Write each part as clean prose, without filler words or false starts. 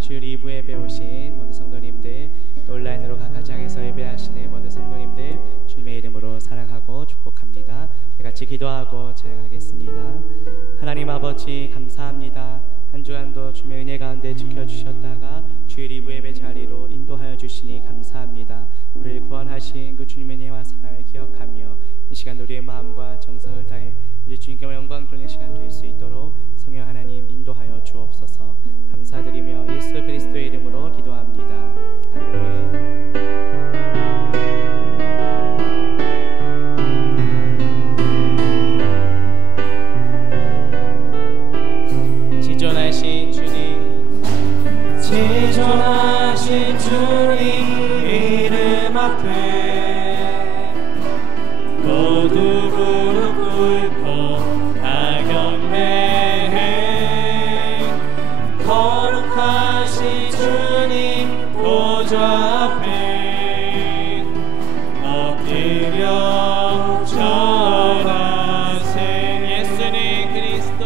주일 2부 예배 오신 모든 성도님들, 또 온라인으로 각 가정에서 예배하시는 모든 성도님들 주님의 이름으로 사랑하고 축복합니다. 같이 기도하고 찬양하겠습니다. 하나님 아버지 감사합니다. 한 주간도 주님의 은혜 가운데 지켜주셨다가 주일 2부 예배 자리로 인도하여 주시니 감사합니다. 우리를 구원하신 그 주님의 은혜와 사랑을 기억하며 이 시간 우리의 마음과 정성을 다해 우리 주님께 영광 돌리는 시간 될 수 있도록 성령 하나님 인도하여 주옵소서. 감사드리며 예수 그리스도의 이름으로 기도합니다. 아멘. 지존하신 주님, 지존하신 주님 이름 앞에 모두 무릎 꿇고 다 경배해. 거룩하신 주님 보좌 앞에 엎드려 절하세. 예수님 그리스도,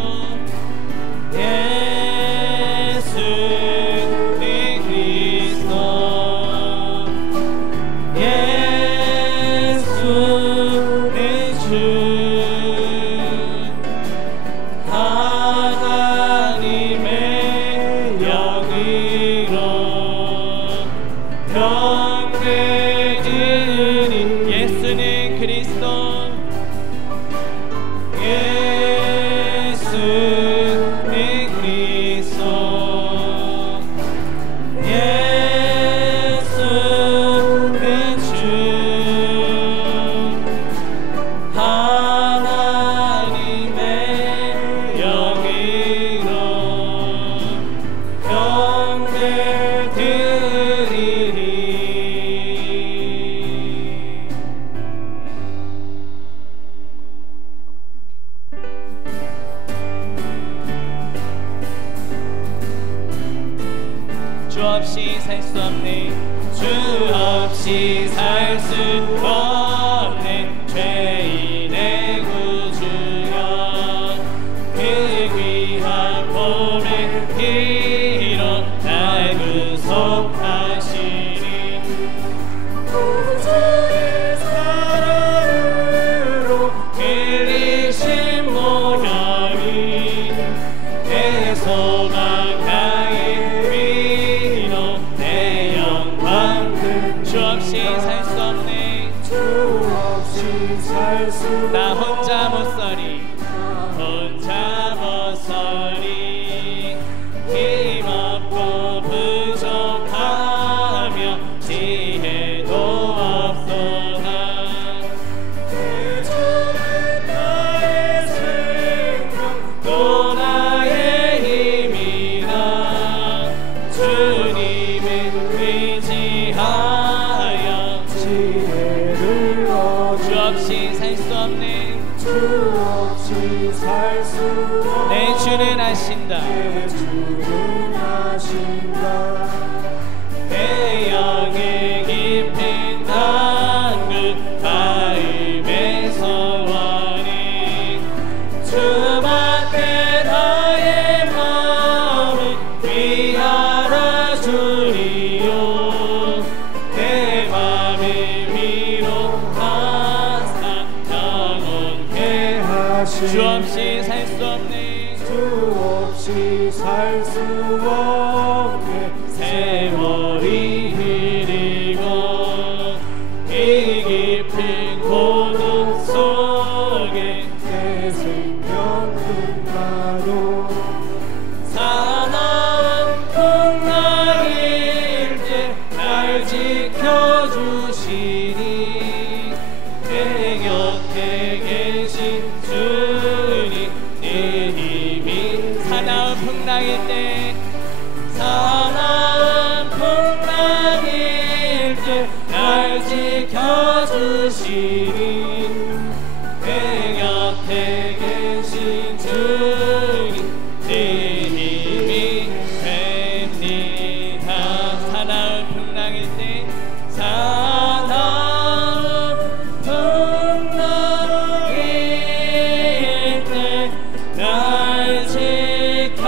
주 없이 살 수 없네. 주 없이 살 수 없네. 죄인의 구주여, 그 귀한 보배 피로 날 구속하시니 구주의 사랑으로 흘리신 모양이 내 소망 나 혼자 못서리, 혼자 못서리. 힘없고 부족하며 지혜도 없소나. 그 주는 나의 생명 또 나의 힘이라. 주님은 의지하여 지혜를 얻어. 주 없이 살 수 없네. 주 없이 살 수 없네. 내 주는 아신다. 내 주는 아신다. 내 영의 깊은 한글 가음의 소원이 주밖에 나의 마음을 위하라 주리요. 내 맘을 위로하사 영원케 하시. 주 없이 살 수 없네. 주 없이 살 수 없네. 세월이 흐르고 이 깊은 고독 속에 내 생명 끝나도 사나운 풍랑일 때 날 지켜주시니 내 곁에 계신 주님 내 힘이. 사나운 풍랑일 때, 사나운 풍랑일 때 날 지켜주시니 내 곁에 계신 주님 내 힘이 됩니다. 사나운 풍랑일 때, 사나운 풍랑일 때 날 지켜주시고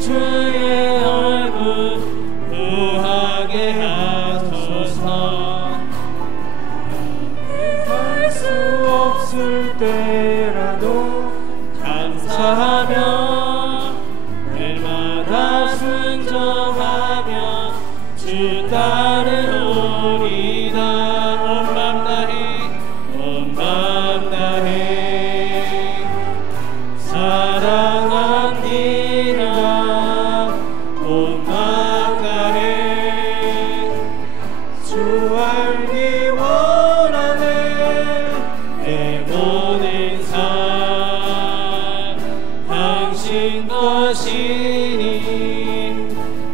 주의 얼굴 구하게 하소서. 할 수 없을 때라도 감사하며 날마다 순종하며 주 따르오리다. 온 맘 다해 온 맘 다해 사랑합니다. 온 맘 다해 주 알기 원하네. 내 모든 삶 당신 것이니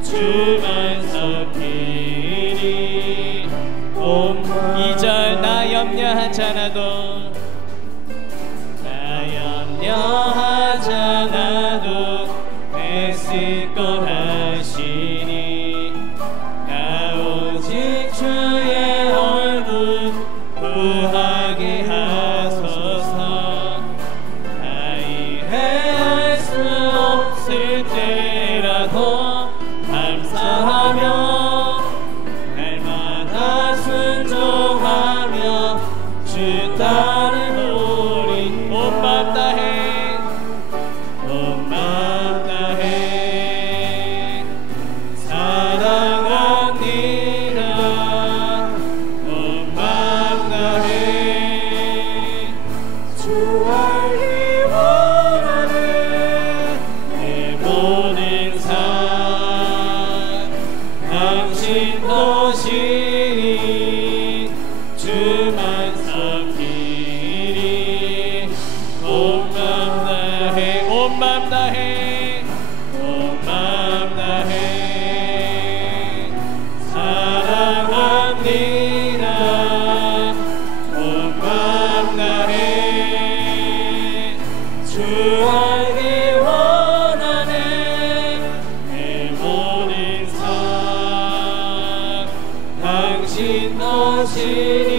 주만 섬기니. 이 절 나 염려하잖아도 애쓸 것 하시니. 나 오직 주의 얼굴 구하게 하소서. 나 이해할 수 없을 때라도 감사하며 날마다 순종하며 주 따르오리. 온 맘 다해 온 맘 다해 사랑합니다. 온 맘 다해 주 알기 원하네. 내 모든 삶 당신 것이니 주만 섬기니. 온 맘 다해 온 맘 다해 온 맘 다해 사랑합니다. 온 맘 다해 주 알기 원하네. 내 모든 삶 당신 것이니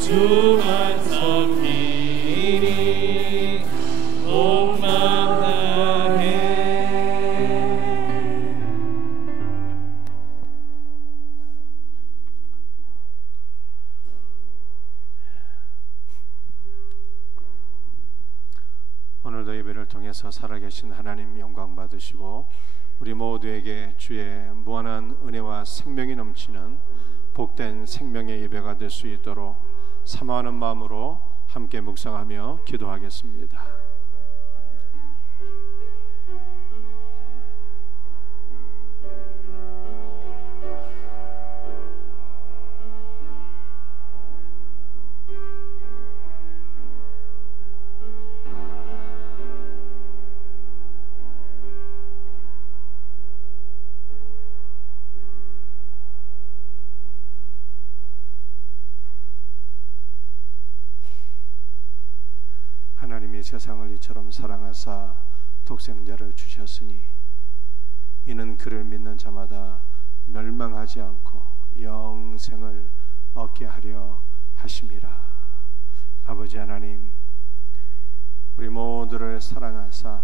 주만 섬기니. 온 맘 다해. 오늘도 예배를 통해서 살아계신 하나님 영광 받으시고 우리 모두에게 주의 무한한 은혜와 생명이 넘치는 복된 생명의 예배가 될 수 있도록 사모하는 마음으로 함께 묵상하며 기도하겠습니다. 하나님이 세상을 이처럼 사랑하사 독생자를 주셨으니 이는 그를 믿는 자마다 멸망하지 않고 영생을 얻게 하려 하심이라. 아버지 하나님, 우리 모두를 사랑하사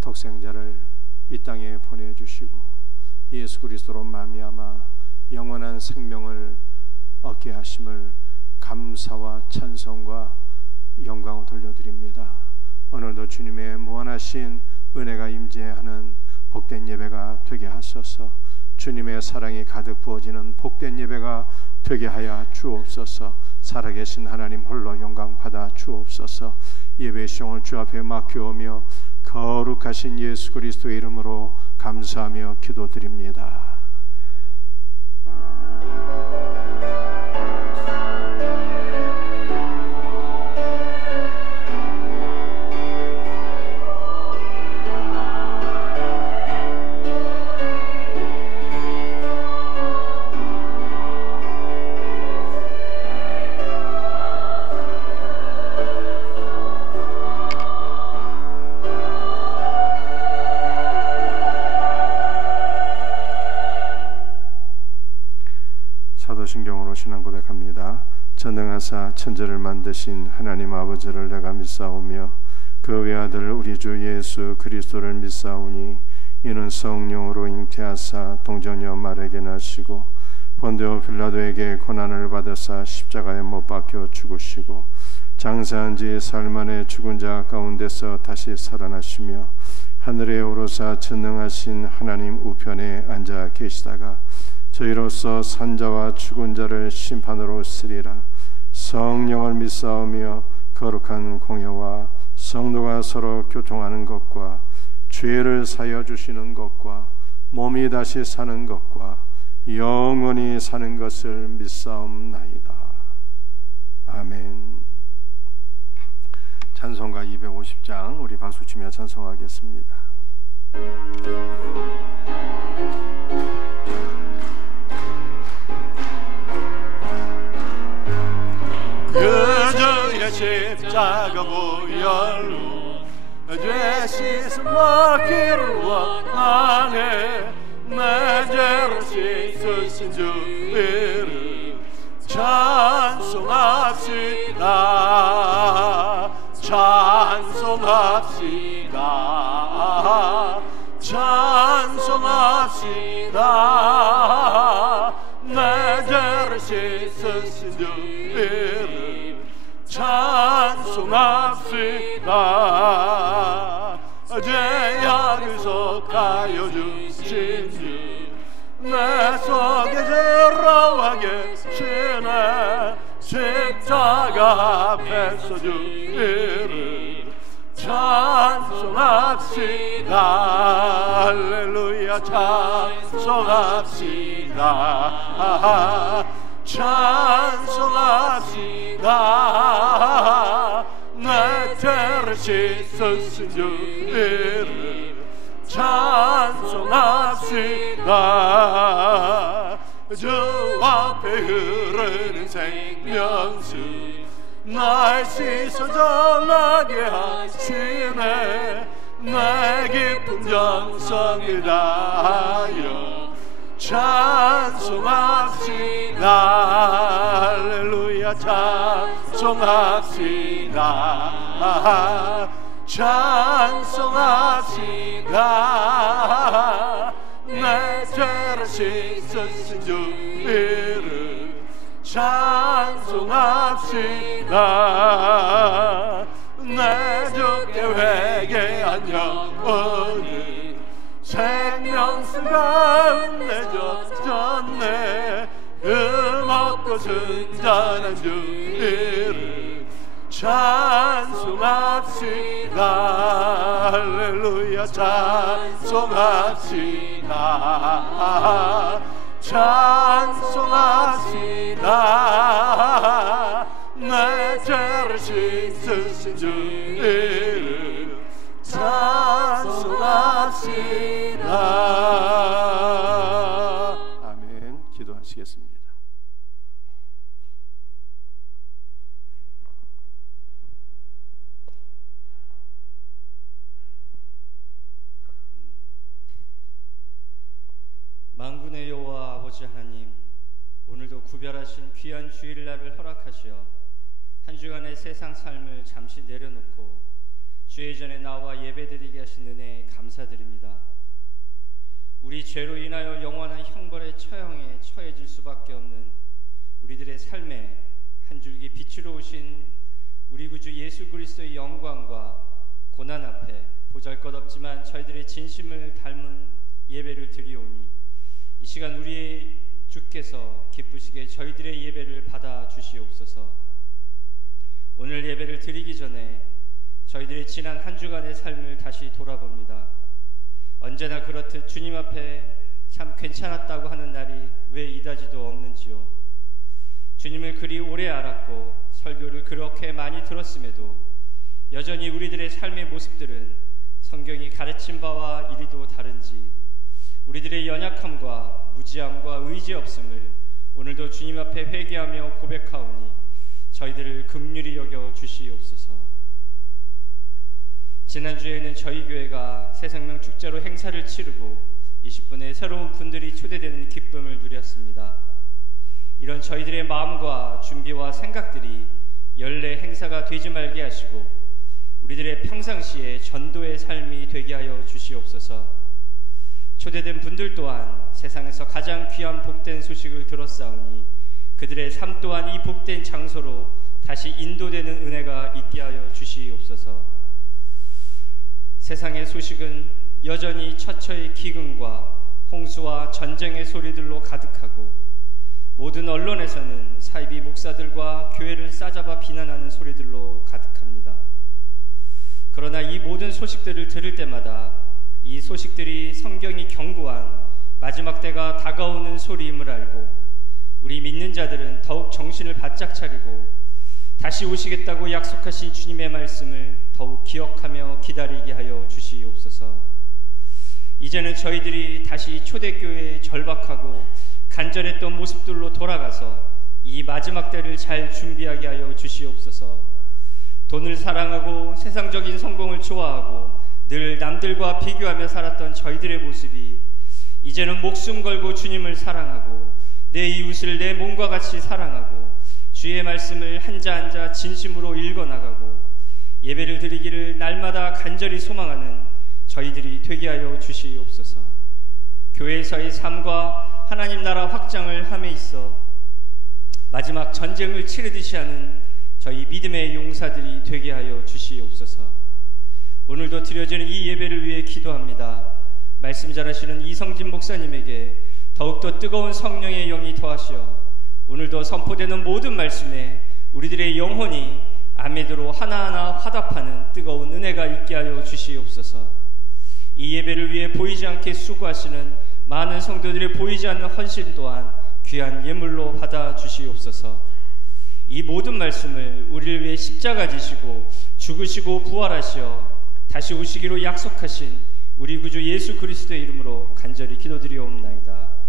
독생자를 이 땅에 보내주시고 예수 그리스도로 말미암아 영원한 생명을 얻게 하심을 감사와 찬송과 영광을 돌려드립니다. 오늘도 주님의 무한하신 은혜가 임재하는 복된 예배가 되게 하소서. 주님의 사랑이 가득 부어지는 복된 예배가 되게 하여 주옵소서. 살아계신 하나님 홀로 영광 받아 주옵소서. 예배의 시종을 주 앞에 맡겨오며 거룩하신 예수 그리스도의 이름으로 감사하며 기도드립니다. 사도신경으로 신앙 고백합니다. 전능하사 천지를 만드신 하나님 아버지를 내가 믿사오며 그 외아들 우리 주 예수 그리스도를 믿사오니 이는 성령으로 잉태하사 동정녀 마리아에게 나시고 본디오 빌라도에게 고난을 받으사 십자가에 못 박혀 죽으시고 장사한 지 사흘 만에 죽은 자 가운데서 다시 살아나시며 하늘에 오르사 전능하신 하나님 우편에 앉아 계시다가 저희로서 산자와 죽은 자를 심판으로 쓰리라. 성령을 믿사오며 거룩한 공회와 성도가 서로 교통하는 것과 죄를 사여 주시는 것과 몸이 다시 사는 것과 영원히 사는 것을 믿사옵나이다. 아멘. 찬송가 250장 우리 박수치며 찬송하겠습니다. 그저의 십자가 보혈로 죄 씻음 받기를 원하네. 내 죄를 씻으신 주를 찬송합시다. 찬송합시다. 찬송합시다. 내 죄를 씻으신 주를 찬송합시다. 죄악을 속하여 주신 주 내 속에 들어와 계시네. 십자가 앞에서 주를 찬송합시다. 할렐루야 찬송합시다. 찬송합시다. 내 죄를 씻으신 주를 찬송합시다. 주 앞에 흐르는 생명수 날 씻어 전하게 하시네. 내 깊은 정성을 다하여 찬송합시다. 할렐루야 찬송합시다. 찬송합시다. 내 죄를 씻으신 주를 찬송합시다. 내 주께 회개한 영혼을 생명수 가운데 젖었네. 흠없고 순전한 주를 찬송합시다. 할렐루야 찬송합시다. 찬송합시다. 내 죄를 씻으신 주를 찬송합시다. 아멘. 기도하시겠습니다. 만군의 여호와 아버지 하나님, 오늘도 구별하신 귀한 주일날을 허락하시어 한 주간의 세상 삶을 잠시 내려놓고 주의 전에 나와 예배드리게 하신 은혜에 감사드립니다. 우리 죄로 인하여 영원한 형벌의 처형에 처해질 수밖에 없는 우리들의 삶에 한 줄기 빛으로 오신 우리 구주 예수 그리스도의 영광과 고난 앞에 보잘것없지만 저희들의 진심을 닮은 예배를 드리오니 이 시간 우리 주께서 기쁘시게 저희들의 예배를 받아 주시옵소서. 오늘 예배를 드리기 전에 저희들의 지난 한 주간의 삶을 다시 돌아봅니다. 언제나 그렇듯 주님 앞에 참 괜찮았다고 하는 날이 왜 이다지도 없는지요. 주님을 그리 오래 알았고 설교를 그렇게 많이 들었음에도 여전히 우리들의 삶의 모습들은 성경이 가르친 바와 이리도 다른지 우리들의 연약함과 무지함과 의지 없음을 오늘도 주님 앞에 회개하며 고백하오니 저희들을 긍휼히 여겨 주시옵소서. 지난주에는 저희 교회가 새생명 축제로 행사를 치르고 20분의 새로운 분들이 초대되는 기쁨을 누렸습니다. 이런 저희들의 마음과 준비와 생각들이 연례 행사가 되지 말게 하시고 우리들의 평상시에 전도의 삶이 되게 하여 주시옵소서. 초대된 분들 또한 세상에서 가장 귀한 복된 소식을 들었사오니 그들의 삶 또한 이 복된 장소로 다시 인도되는 은혜가 있게 하여 주시옵소서. 세상의 소식은 여전히 처처의 기근과 홍수와 전쟁의 소리들로 가득하고 모든 언론에서는 사이비 목사들과 교회를 싸잡아 비난하는 소리들로 가득합니다. 그러나 이 모든 소식들을 들을 때마다 이 소식들이 성경이 경고한 마지막 때가 다가오는 소리임을 알고 우리 믿는 자들은 더욱 정신을 바짝 차리고 다시 오시겠다고 약속하신 주님의 말씀을 더욱 기억하며 기다리게 하여 주시옵소서. 이제는 저희들이 다시 초대교회의 절박하고 간절했던 모습들로 돌아가서 이 마지막 때를 잘 준비하게 하여 주시옵소서. 돈을 사랑하고 세상적인 성공을 좋아하고 늘 남들과 비교하며 살았던 저희들의 모습이 이제는 목숨 걸고 주님을 사랑하고 내 이웃을 내 몸과 같이 사랑하고 주의 말씀을 한자 한자 진심으로 읽어나가고 예배를 드리기를 날마다 간절히 소망하는 저희들이 되게 하여 주시옵소서. 교회에서의 삶과 하나님 나라 확장을 함에 있어 마지막 전쟁을 치르듯이 하는 저희 믿음의 용사들이 되게 하여 주시옵소서. 오늘도 드려지는 이 예배를 위해 기도합니다. 말씀 잘하시는 이성진 목사님에게 더욱더 뜨거운 성령의 영이 더하시어 오늘도 선포되는 모든 말씀에 우리들의 영혼이 아멘으로 하나하나 화답하는 뜨거운 은혜가 있게 하여 주시옵소서. 이 예배를 위해 보이지 않게 수고하시는 많은 성도들의 보이지 않는 헌신 또한 귀한 예물로 받아 주시옵소서. 이 모든 말씀을 우리를 위해 십자가 지시고 죽으시고 부활하시어 다시 오시기로 약속하신 우리 구주 예수 그리스도의 이름으로 간절히 기도드리옵나이다.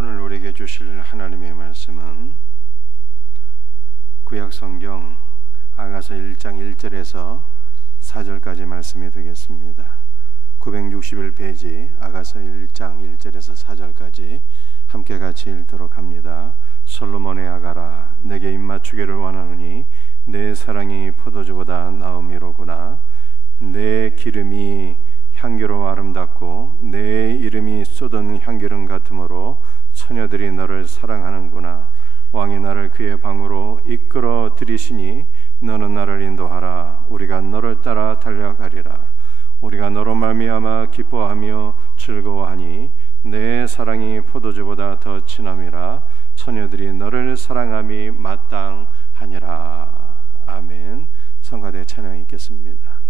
오늘 우리에게 주실 하나님의 말씀은 구약성경 아가서 1장 1절에서 4절까지 말씀이 되겠습니다. 961페이지 아가서 1장 1절에서 4절까지 함께 같이 읽도록 합니다. 솔로몬의 아가라, 내게 입맞추기를 원하노니 내 사랑이 포도주보다 나음이로구나. 내 기름이 향기로 아름답고 내 이름이 쏟은 향기름 같으므로 처녀들이 너를 사랑하는구나. 왕이 나를 그의 방으로 이끌어 들이시니 너는 나를 인도하라. 우리가 너를 따라 달려가리라. 우리가 너로 말미암아 기뻐하며 즐거워하니 내 사랑이 포도주보다 더 진함이라. 처녀들이 너를 사랑함이 마땅하니라. 아멘. 성가대 찬양 있겠습니다.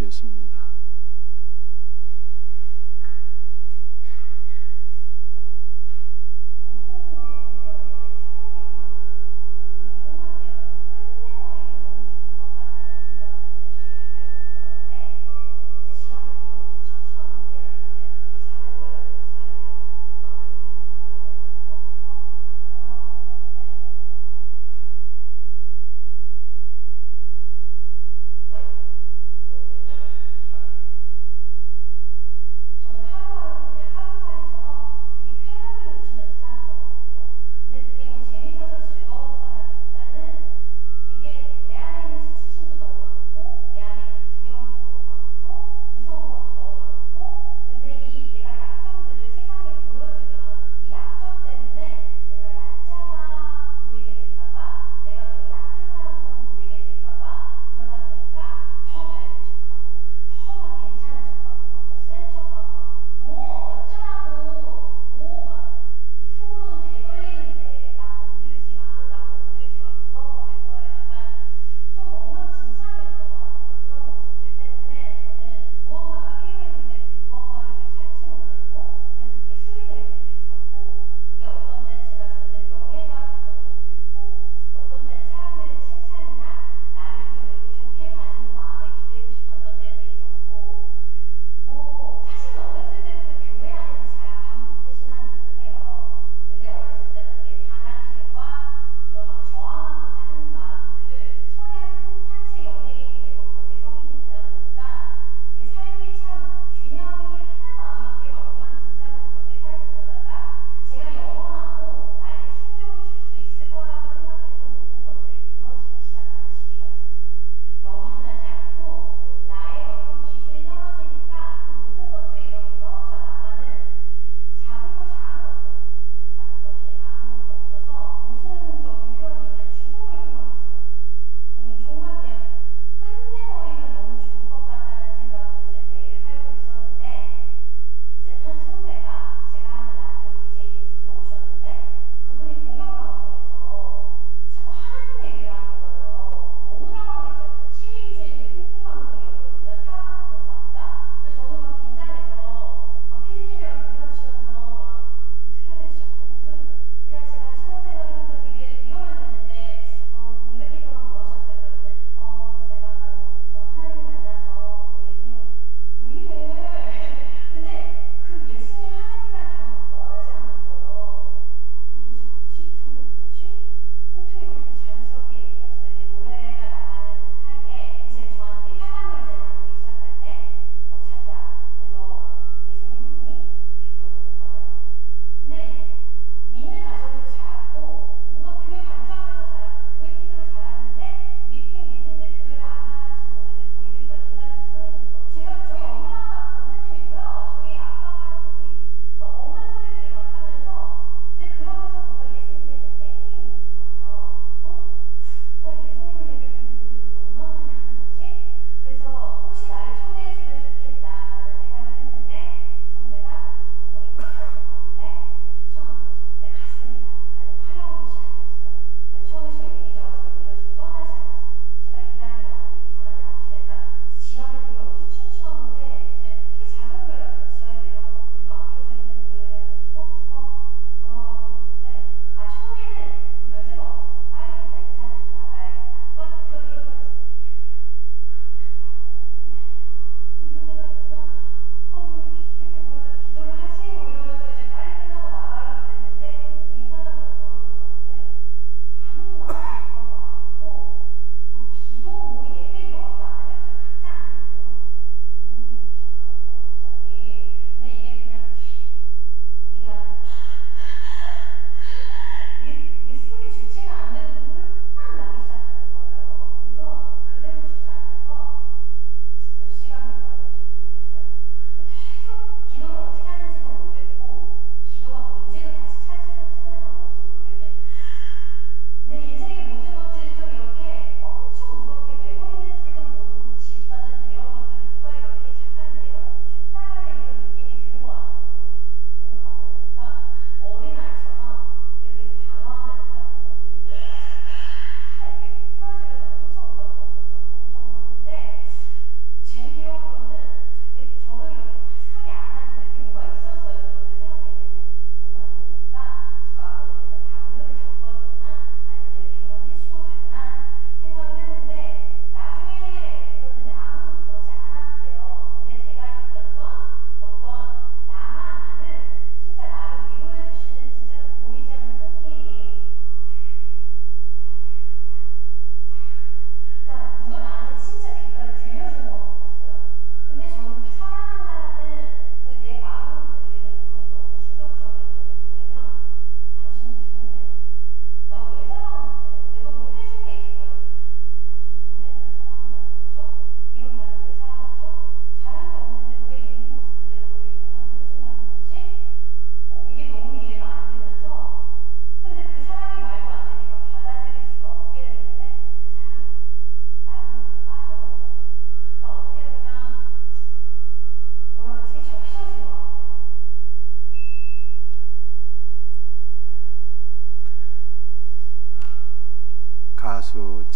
마치겠습니다.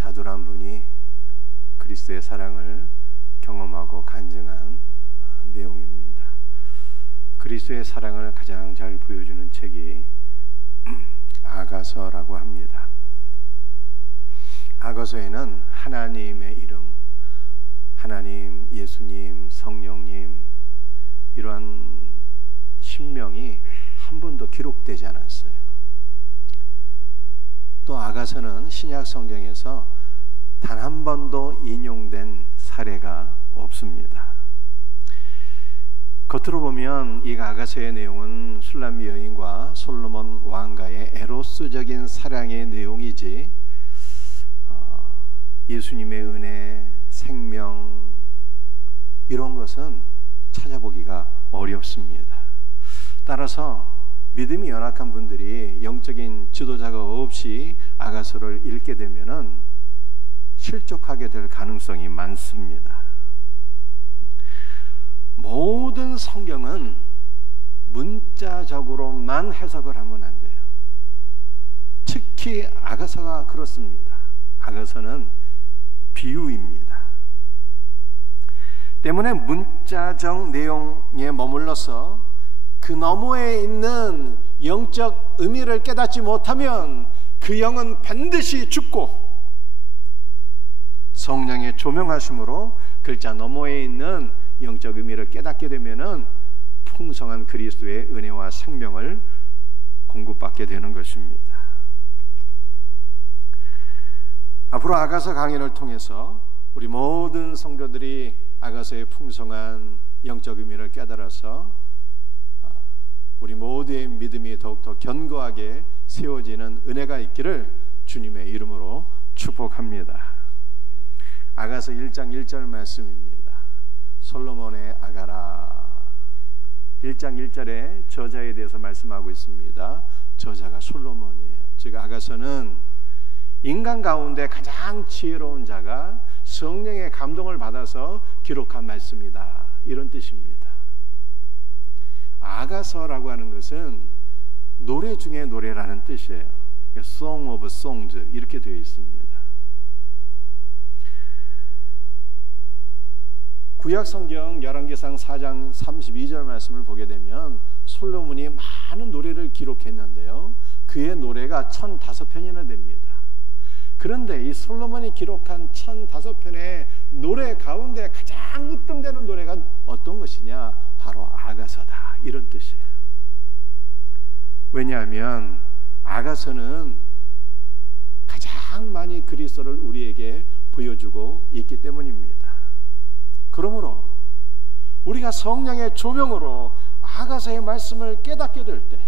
자두란 분이 그리스도의 사랑을 경험하고 간증한 내용입니다. 그리스도의 사랑을 가장 잘 보여주는 책이 아가서라고 합니다. 아가서에는 하나님의 이름, 하나님, 예수님, 성령님 이러한 신명이 한 번도 기록되지 않았어요. 또 아가서는 신약 성경에서 단 한 번도 인용된 사례가 없습니다. 겉으로 보면 이 아가서의 내용은 술람미 여인과 솔로몬 왕가의 에로스적인 사랑의 내용이지 예수님의 은혜, 생명 이런 것은 찾아보기가 어렵습니다. 따라서 믿음이 연약한 분들이 영적인 지도자가 없이 아가서를 읽게 되면은 실족하게 될 가능성이 많습니다. 모든 성경은 문자적으로만 해석을 하면 안 돼요. 특히 아가서가 그렇습니다. 아가서는 비유입니다. 때문에 문자적 내용에 머물러서 그 너머에 있는 영적 의미를 깨닫지 못하면 그 영은 반드시 죽고, 성령의 조명하심으로 글자 너머에 있는 영적 의미를 깨닫게 되면은 풍성한 그리스도의 은혜와 생명을 공급받게 되는 것입니다. 앞으로 아가서 강의를 통해서 우리 모든 성도들이 아가서의 풍성한 영적 의미를 깨달아서 우리 모두의 믿음이 더욱더 견고하게 세워지는 은혜가 있기를 주님의 이름으로 축복합니다. 아가서 1장 1절 말씀입니다. 솔로몬의 아가라. 1장 1절에 저자에 대해서 말씀하고 있습니다. 저자가 솔로몬이에요. 즉 아가서는 인간 가운데 가장 지혜로운 자가 성령의 감동을 받아서 기록한 말씀이다, 이런 뜻입니다. 아가서라고 하는 것은 노래 중에 노래라는 뜻이에요. Song of Songs 이렇게 되어 있습니다. 구약성경 열왕기상 4장 32절 말씀을 보게 되면 솔로몬이 많은 노래를 기록했는데요, 그의 노래가 1005편이나 됩니다. 그런데 이 솔로몬이 기록한 1005편의 노래 가운데 가장 으뜸되는 노래가 어떤 것이냐? 바로 아가서다, 이런 뜻이에요. 왜냐하면 아가서는 가장 많이 그리스도를 우리에게 보여주고 있기 때문입니다. 그러므로 우리가 성령의 조명으로 아가서의 말씀을 깨닫게 될 때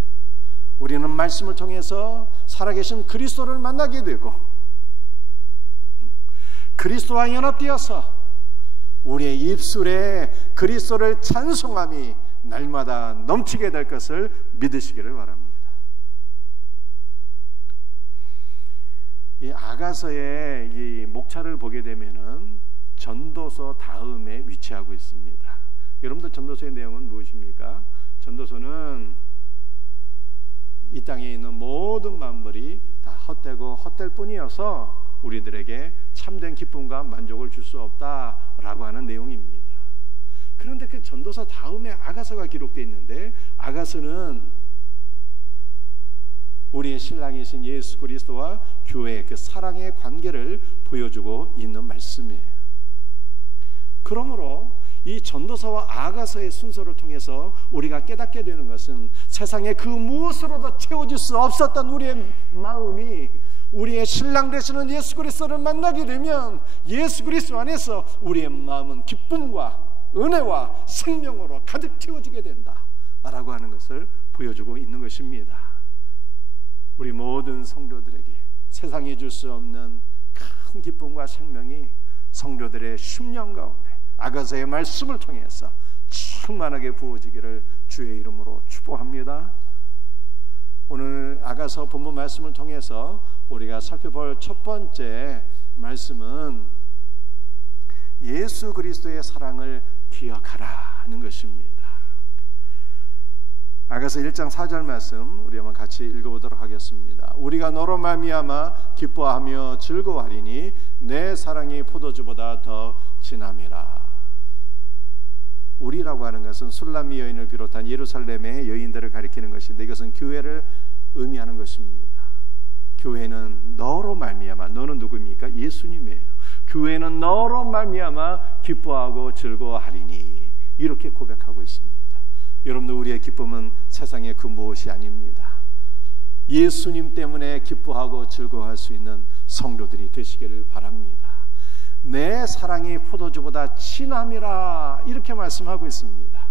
우리는 말씀을 통해서 살아계신 그리스도를 만나게 되고, 그리스도와 연합되어서 우리의 입술에 그리스도를 찬송함이 날마다 넘치게 될 것을 믿으시기를 바랍니다. 이 아가서의 이 목차를 보게 되면은 전도서 다음에 위치하고 있습니다. 여러분들 전도서의 내용은 무엇입니까? 전도서는 이 땅에 있는 모든 만물이 다 헛되고 헛될 뿐이어서 우리들에게 참된 기쁨과 만족을 줄 수 없다라고 하는 내용입니다. 그런데 그 전도서 다음에 아가서가 기록되어 있는데, 아가서는 우리의 신랑이신 예수 그리스도와 교회의 그 사랑의 관계를 보여주고 있는 말씀이에요. 그러므로 이 전도서와 아가서의 순서를 통해서 우리가 깨닫게 되는 것은 세상의 그 무엇으로도 채워질 수 없었던 우리의 마음이 우리의 신랑 되시는 예수 그리스도를 만나게 되면 예수 그리스도 안에서 우리의 마음은 기쁨과 은혜와 생명으로 가득 채워지게 된다라고 하는 것을 보여주고 있는 것입니다. 우리 모든 성도들에게 세상이 줄 수 없는 큰 기쁨과 생명이 성도들의 심령 가운데 아가서의 말씀을 통해서 충만하게 부어지기를 주의 이름으로 축복합니다. 오늘 아가서 본문 말씀을 통해서 우리가 살펴볼 첫 번째 말씀은 예수 그리스도의 사랑을 기억하라 하는 것입니다. 아가서 1장 4절 말씀 우리 한번 같이 읽어보도록 하겠습니다. 우리가 너로 말미암아 기뻐하며 즐거워하리니 내 사랑이 포도주보다 더 진함이라. 우리라고 하는 것은 술람미 여인을 비롯한 예루살렘의 여인들을 가리키는 것인데 이것은 교회를 의미하는 것입니다. 교회는 너로 말미암아, 너는 누구입니까? 예수님이에요. 교회는 너로 말미암아 기뻐하고 즐거워하리니 이렇게 고백하고 있습니다. 여러분들, 우리의 기쁨은 세상의 그 무엇이 아닙니다. 예수님 때문에 기뻐하고 즐거워할 수 있는 성도들이 되시기를 바랍니다. 내 사랑이 포도주보다 진함이라 이렇게 말씀하고 있습니다.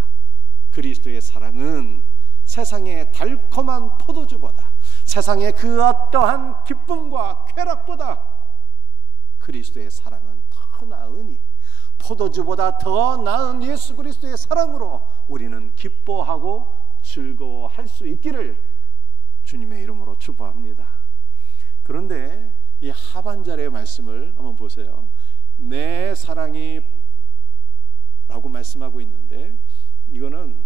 그리스도의 사랑은 세상의 달콤한 포도주보다, 세상의 그 어떠한 기쁨과 쾌락보다 그리스도의 사랑은 더 나으니 포도주보다 더 나은 예수 그리스도의 사랑으로 우리는 기뻐하고 즐거워할 수 있기를 주님의 이름으로 축복합니다. 그런데 이 하반절의 말씀을 한번 보세요. 내 사랑이 라고 말씀하고 있는데 이거는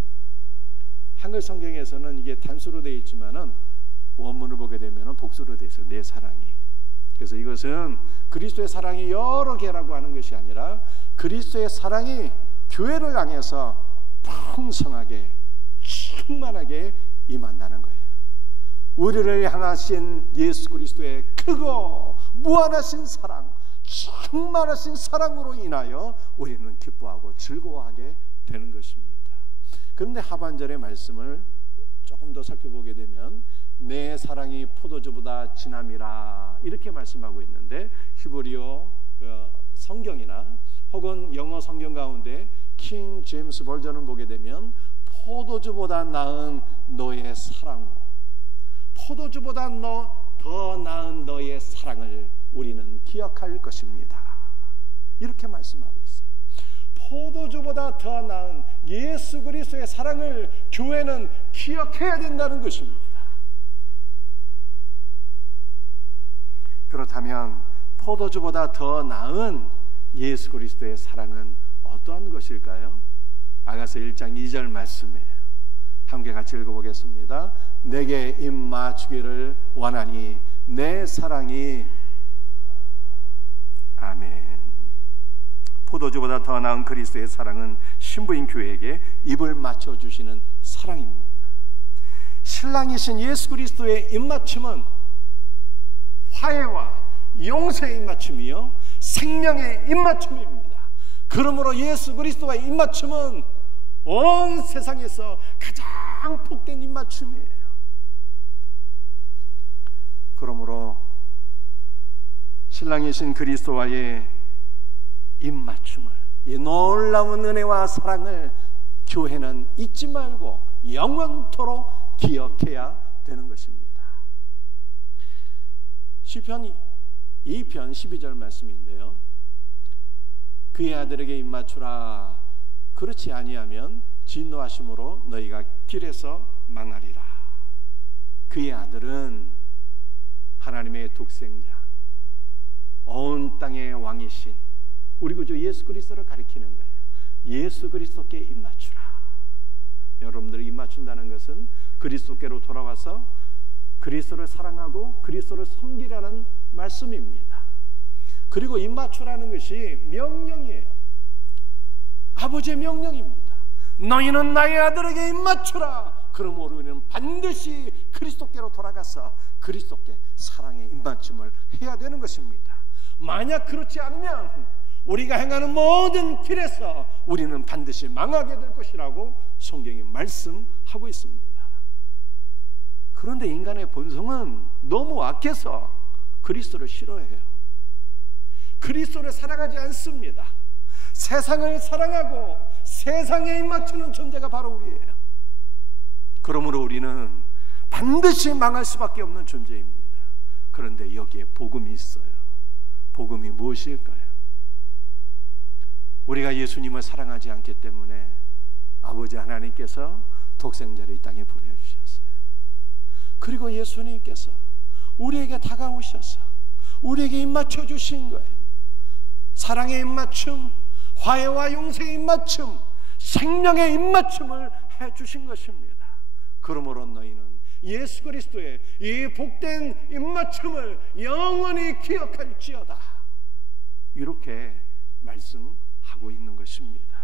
한글 성경에서는 이게 단수로 되어 있지만은 원문을 보게 되면 복수로 되어 있어요. 내 사랑이. 그래서 이것은 그리스도의 사랑이 여러 개라고 하는 것이 아니라 그리스도의 사랑이 교회를 향해서 풍성하게 충만하게 임한다는 거예요. 우리를 향하신 예수 그리스도의 크고 무한하신 사랑, 충만하신 사랑으로 인하여 우리는 기뻐하고 즐거워하게 되는 것입니다. 그런데 하반절의 말씀을 조금 더 살펴보게 되면 내 사랑이 포도주보다 진함이라 이렇게 말씀하고 있는데 히브리어 성경이나 혹은 영어 성경 가운데 킹 제임스 버전을 보게 되면 포도주보다 나은 너의 사랑으로, 포도주보다 더 나은 너의 사랑을 우리는 기억할 것입니다. 이렇게 말씀하고 있어요. 포도주보다 더 나은 예수 그리스도의 사랑을 교회는 기억해야 된다는 것입니다. 그렇다면 포도주보다 더 나은 예수 그리스도의 사랑은 어떠한 것일까요? 아가서 1장 2절 말씀이에요. 함께 같이 읽어보겠습니다. 내게 입 맞추기를 원하니 내 사랑이 아멘. 포도주보다 더 나은 그리스도의 사랑은 신부인 교회에게 입을 맞춰주시는 사랑입니다. 신랑이신 예수 그리스도의 입맞춤은 화해와 용서의 입맞춤이요 생명의 입맞춤입니다. 그러므로 예수 그리스도와의 입맞춤은 온 세상에서 가장 복된 입맞춤이에요. 그러므로 신랑이신 그리스도와의 입맞춤을, 이 놀라운 은혜와 사랑을 교회는 잊지 말고 영원토록 기억해야 되는 것입니다. 시편 2편 12절 말씀인데요, 그의 아들에게 입맞추라. 그렇지 아니하면 진노하심으로 너희가 길에서 망하리라. 그의 아들은 하나님의 독생자, 온 땅의 왕이신 우리 구주 예수 그리스도를 가리키는 거예요. 예수 그리스도께 입맞추라. 여러분들이 입맞춘다는 것은 그리스도께로 돌아와서 그리스도를 사랑하고 그리스도를 섬기라는 말씀입니다. 그리고 입맞추라는 것이 명령이에요. 아버지의 명령입니다. 너희는 나의 아들에게 입맞추라. 그러므로 우리는 반드시 그리스도께로 돌아가서 그리스도께 사랑의 입맞춤을 해야 되는 것입니다. 만약 그렇지 않으면 우리가 행하는 모든 길에서 우리는 반드시 망하게 될 것이라고 성경이 말씀하고 있습니다. 그런데 인간의 본성은 너무 악해서 그리스도를 싫어해요. 그리스도를 사랑하지 않습니다. 세상을 사랑하고 세상에 입맞추는 존재가 바로 우리예요. 그러므로 우리는 반드시 망할 수밖에 없는 존재입니다. 그런데 여기에 복음이 있어요. 복음이 무엇일까요? 우리가 예수님을 사랑하지 않기 때문에 아버지 하나님께서 독생자를 이 땅에 보내주셨어요. 그리고 예수님께서 우리에게 다가오셔서 우리에게 입맞춰 주신 거예요. 사랑의 입맞춤, 화해와 용서의 입맞춤, 생명의 입맞춤을 해주신 것입니다. 그러므로 너희는 예수 그리스도의 이 복된 입맞춤을 영원히 기억할지어다. 이렇게 말씀하고 있는 것입니다.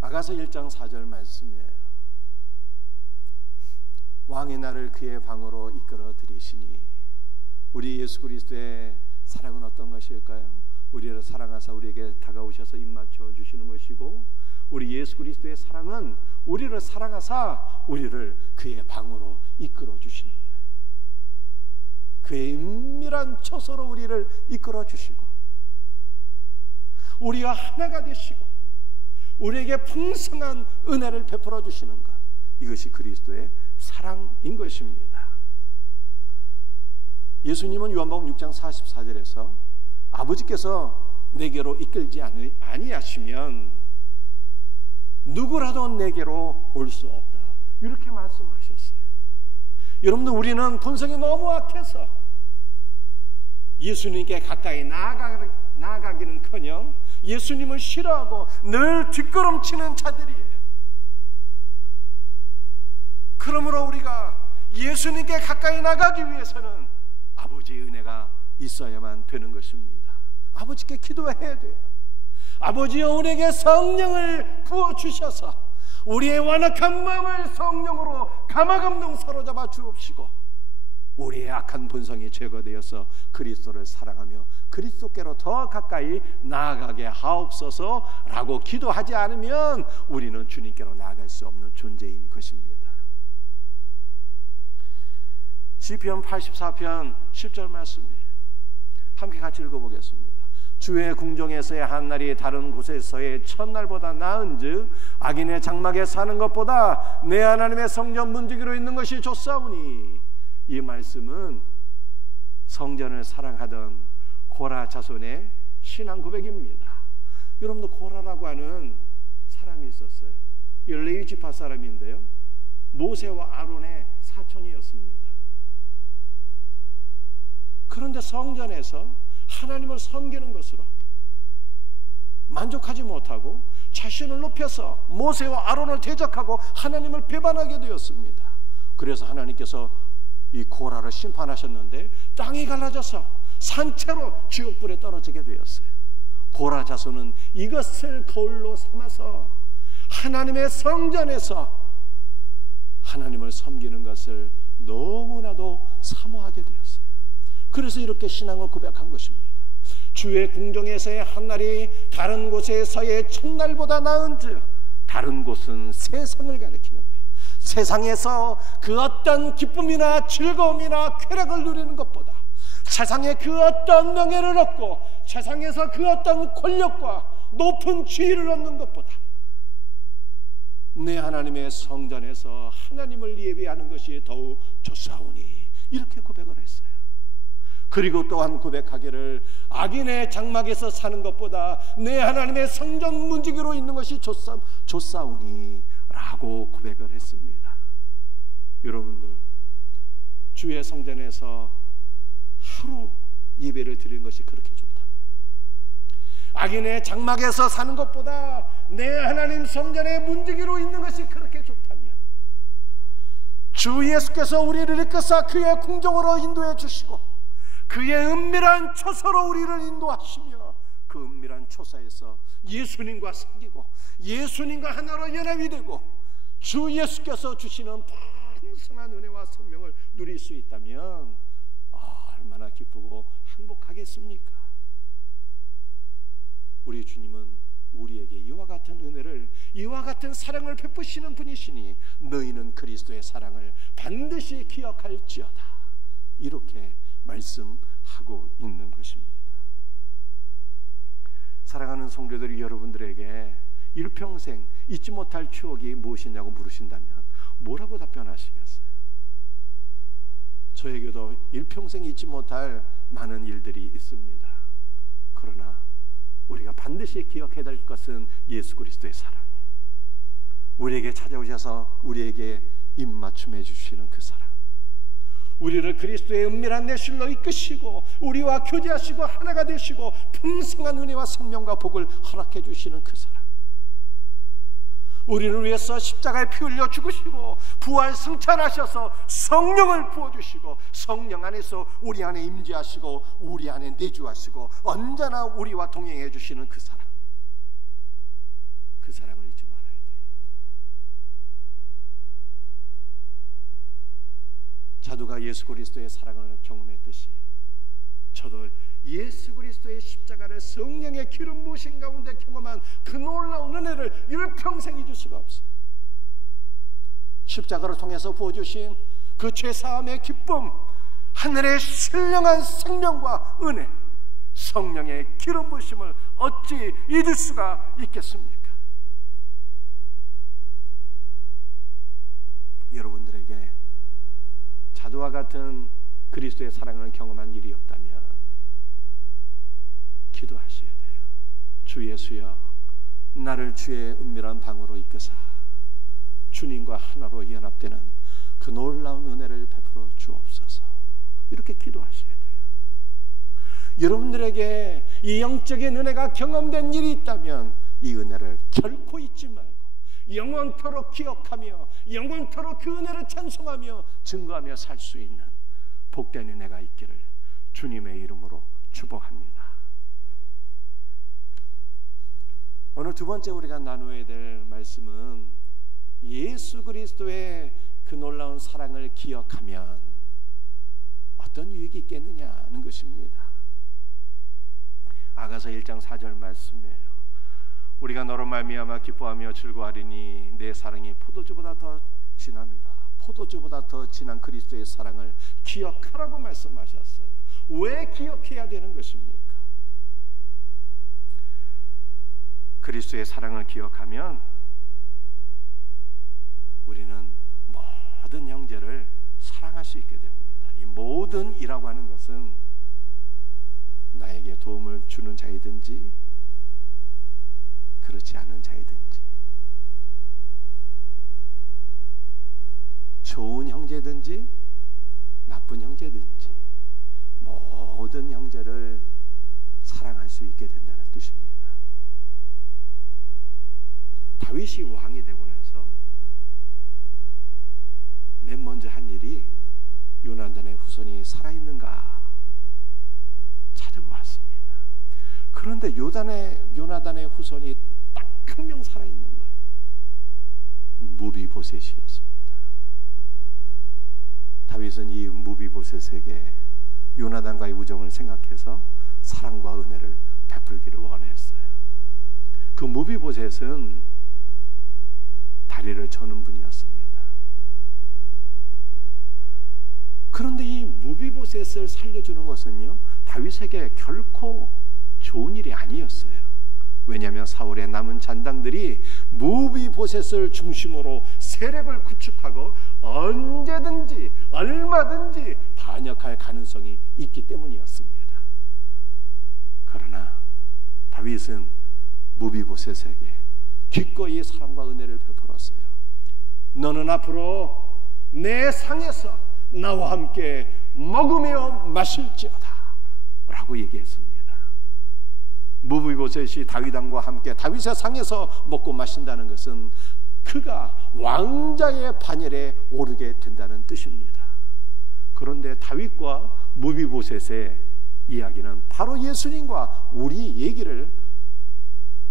아가서 1장 4절 말씀이에요. 왕이 나를 그의 방으로 이끌어 들이시니. 우리 예수 그리스도의 사랑은 어떤 것일까요? 우리를 사랑하사 우리에게 다가오셔서 입맞춰 주시는 것이고, 우리 예수 그리스도의 사랑은 우리를 사랑하사 우리를 그의 방으로 이끌어 주시는 거예요. 그의 은밀한 처소로 우리를 이끌어 주시고, 우리와 하나가 되시고 우리에게 풍성한 은혜를 베풀어 주시는 것, 이것이 그리스도의 사랑인 것입니다. 예수님은 요한복음 6장 44절에서 아버지께서 내게로 이끌지 아니하시면 누구라도 내게로 올 수 없다, 이렇게 말씀하셨어요. 여러분들, 우리는 본성이 너무 악해서 예수님께 가까이 나아가기는커녕 예수님을 싫어하고 늘 뒷걸음치는 자들이에요. 그러므로 우리가 예수님께 가까이 나가기 위해서는 아버지의 은혜가 있어야만 되는 것입니다. 아버지께 기도해야 돼요. 아버지여, 우리에게 성령을 부어주셔서 우리의 완악한 마음을 성령으로 가마감동 사로잡아 주옵시고, 우리의 악한 본성이 제거되어서 그리스도를 사랑하며 그리스도께로 더 가까이 나아가게 하옵소서 라고 기도하지 않으면 우리는 주님께로 나아갈 수 없는 존재인 것입니다. 시편 84편 10절 말씀이에요. 함께 같이 읽어보겠습니다. 주의 궁정에서의 한 날이 다른 곳에서의 첫날보다 나은즉 악인의 장막에 사는 것보다 내 하나님의 성전 문지기로 있는 것이 좋사오니. 이 말씀은 성전을 사랑하던 고라 자손의 신앙 고백입니다. 여러분들, 고라라고 하는 사람이 있었어요. 이 레위 지파 사람인데요, 모세와 아론의 사촌이었습니다. 그런데 성전에서 하나님을 섬기는 것으로 만족하지 못하고 자신을 높여서 모세와 아론을 대적하고 하나님을 배반하게 되었습니다. 그래서 하나님께서 이 고라를 심판하셨는데 땅이 갈라져서 산채로 지옥불에 떨어지게 되었어요. 고라 자손은 이것을 거울로 삼아서 하나님의 성전에서 하나님을 섬기는 것을 너무나도 사모하게 되었어요. 그래서 이렇게 신앙을 고백한 것입니다. 주의 궁정에서의 한 날이 다른 곳에서의 첫날보다 나은즉, 다른 곳은 세상을 가리키는 거예요. 세상에서 그 어떤 기쁨이나 즐거움이나 쾌락을 누리는 것보다, 세상의 그 어떤 명예를 얻고 세상에서 그 어떤 권력과 높은 지위를 얻는 것보다 내 하나님의 성전에서 하나님을 예배하는 것이 더욱 좋사오니, 이렇게 고백을 했어요. 그리고 또한 고백하기를 악인의 장막에서 사는 것보다 내 하나님의 성전 문지기로 있는 것이 좋사오니 라고 고백을 했습니다. 여러분들, 주의 성전에서 하루 예배를 드리는 것이 그렇게 좋다면, 악인의 장막에서 사는 것보다 내 하나님 성전의 문지기로 있는 것이 그렇게 좋다면, 주 예수께서 우리를 이끌사 그의 궁정으로 인도해 주시고 그의 은밀한 처소로 우리를 인도하시며 그 은밀한 처소에서 예수님과 사귀고 예수님과 하나로 연합이 되고 주 예수께서 주시는 풍성한 은혜와 생명을 누릴 수 있다면 얼마나 기쁘고 행복하겠습니까? 우리 주님은 우리에게 이와 같은 은혜를, 이와 같은 사랑을 베푸시는 분이시니 너희는 그리스도의 사랑을 반드시 기억할지어다, 이렇게 말씀하고 있는 것입니다. 사랑하는 성도들이 여러분들에게 일평생 잊지 못할 추억이 무엇이냐고 물으신다면 뭐라고 답변하시겠어요? 저에게도 일평생 잊지 못할 많은 일들이 있습니다. 그러나 우리가 반드시 기억해야 될 것은 예수 그리스도의 사랑이에요. 우리에게 찾아오셔서 우리에게 입맞춤해 주시는 그 사랑, 우리를 그리스도의 은밀한 내실로 이끄시고 우리와 교제하시고 하나가 되시고 풍성한 은혜와 생명과 복을 허락해 주시는 그 사랑, 우리를 위해서 십자가에 피 흘려 죽으시고 부활 승천하셔서 성령을 부어주시고 성령 안에서 우리 안에 임재하시고 우리 안에 내주하시고 언제나 우리와 동행해 주시는 그 사랑, 그 사랑을 잊지 말아야 돼요. 자두가 예수 그리스도의 사랑을 경험했듯이 저도 예수 그리스도의 십자가를 성령의 기름 부으신 가운데 경험한 그 놀라운 은혜를 일평생 잊을 수가 없어요. 십자가를 통해서 부어주신 그 죄사함의 기쁨, 하늘의 신령한 생명과 은혜, 성령의 기름 부으심을 어찌 잊을 수가 있겠습니까? 여러분들에게 자두와 같은 그리스도의 사랑을 경험한 일이 없다면 기도하셔야 돼요. 주 예수여, 나를 주의 은밀한 방으로 이끄사 주님과 하나로 연합되는 그 놀라운 은혜를 베풀어 주옵소서. 이렇게 기도하셔야 돼요. 여러분들에게 이 영적인 은혜가 경험된 일이 있다면 이 은혜를 결코 잊지 말고 영원토록 기억하며 영원토록 그 은혜를 찬송하며 증거하며 살 수 있는 복된 은혜가 있기를 주님의 이름으로 축복합니다. 오늘 두 번째 우리가 나누어야 될 말씀은 예수 그리스도의 그 놀라운 사랑을 기억하면 어떤 유익이 있겠느냐 하는 것입니다. 아가서 1장 4절 말씀이에요. 우리가 너로 말미암아 기뻐하며 즐거워하리니 내 사랑이 포도주보다 더 진함이라. 포도주보다 더 진한 그리스도의 사랑을 기억하라고 말씀하셨어요. 왜 기억해야 되는 것입니까? 그리스도의 사랑을 기억하면 우리는 모든 형제를 사랑할 수 있게 됩니다. 이 모든이라고 하는 것은 나에게 도움을 주는 자이든지 그렇지 않은 자이든지, 좋은 형제든지 나쁜 형제든지 모든 형제를 사랑할 수 있게 된다는 뜻입니다. 다윗이 왕이 되고 나서 맨 먼저 한 일이 요나단의 후손이 살아있는가 찾아보았습니다. 그런데 요나단의 후손이 딱 한 명 살아있는 거예요. 무비보셋이었습니다. 다윗은 이 무비보셋에게 요나단과의 우정을 생각해서 사랑과 은혜를 베풀기를 원했어요. 그 무비보셋은 다리를 저는 분이었습니다. 그런데 이 무비보셋을 살려주는 것은요, 다윗에게 결코 좋은 일이 아니었어요. 왜냐하면 사울의 남은 잔당들이 무비보셋을 중심으로 세력을 구축하고 언제든지 얼마든지 반역할 가능성이 있기 때문이었습니다. 그러나 다윗은 무비보셋에게 기꺼이 사랑과 은혜를 베풀었어요. 너는 앞으로 내 상에서 나와 함께 먹으며 마실지어다 라고 얘기했습니다. 무비보셋이 다윗왕과 함께 다윗의 상에서 먹고 마신다는 것은 그가 왕자의 반열에 오르게 된다는 뜻입니다. 그런데 다윗과 무비보셋의 이야기는 바로 예수님과 우리 얘기를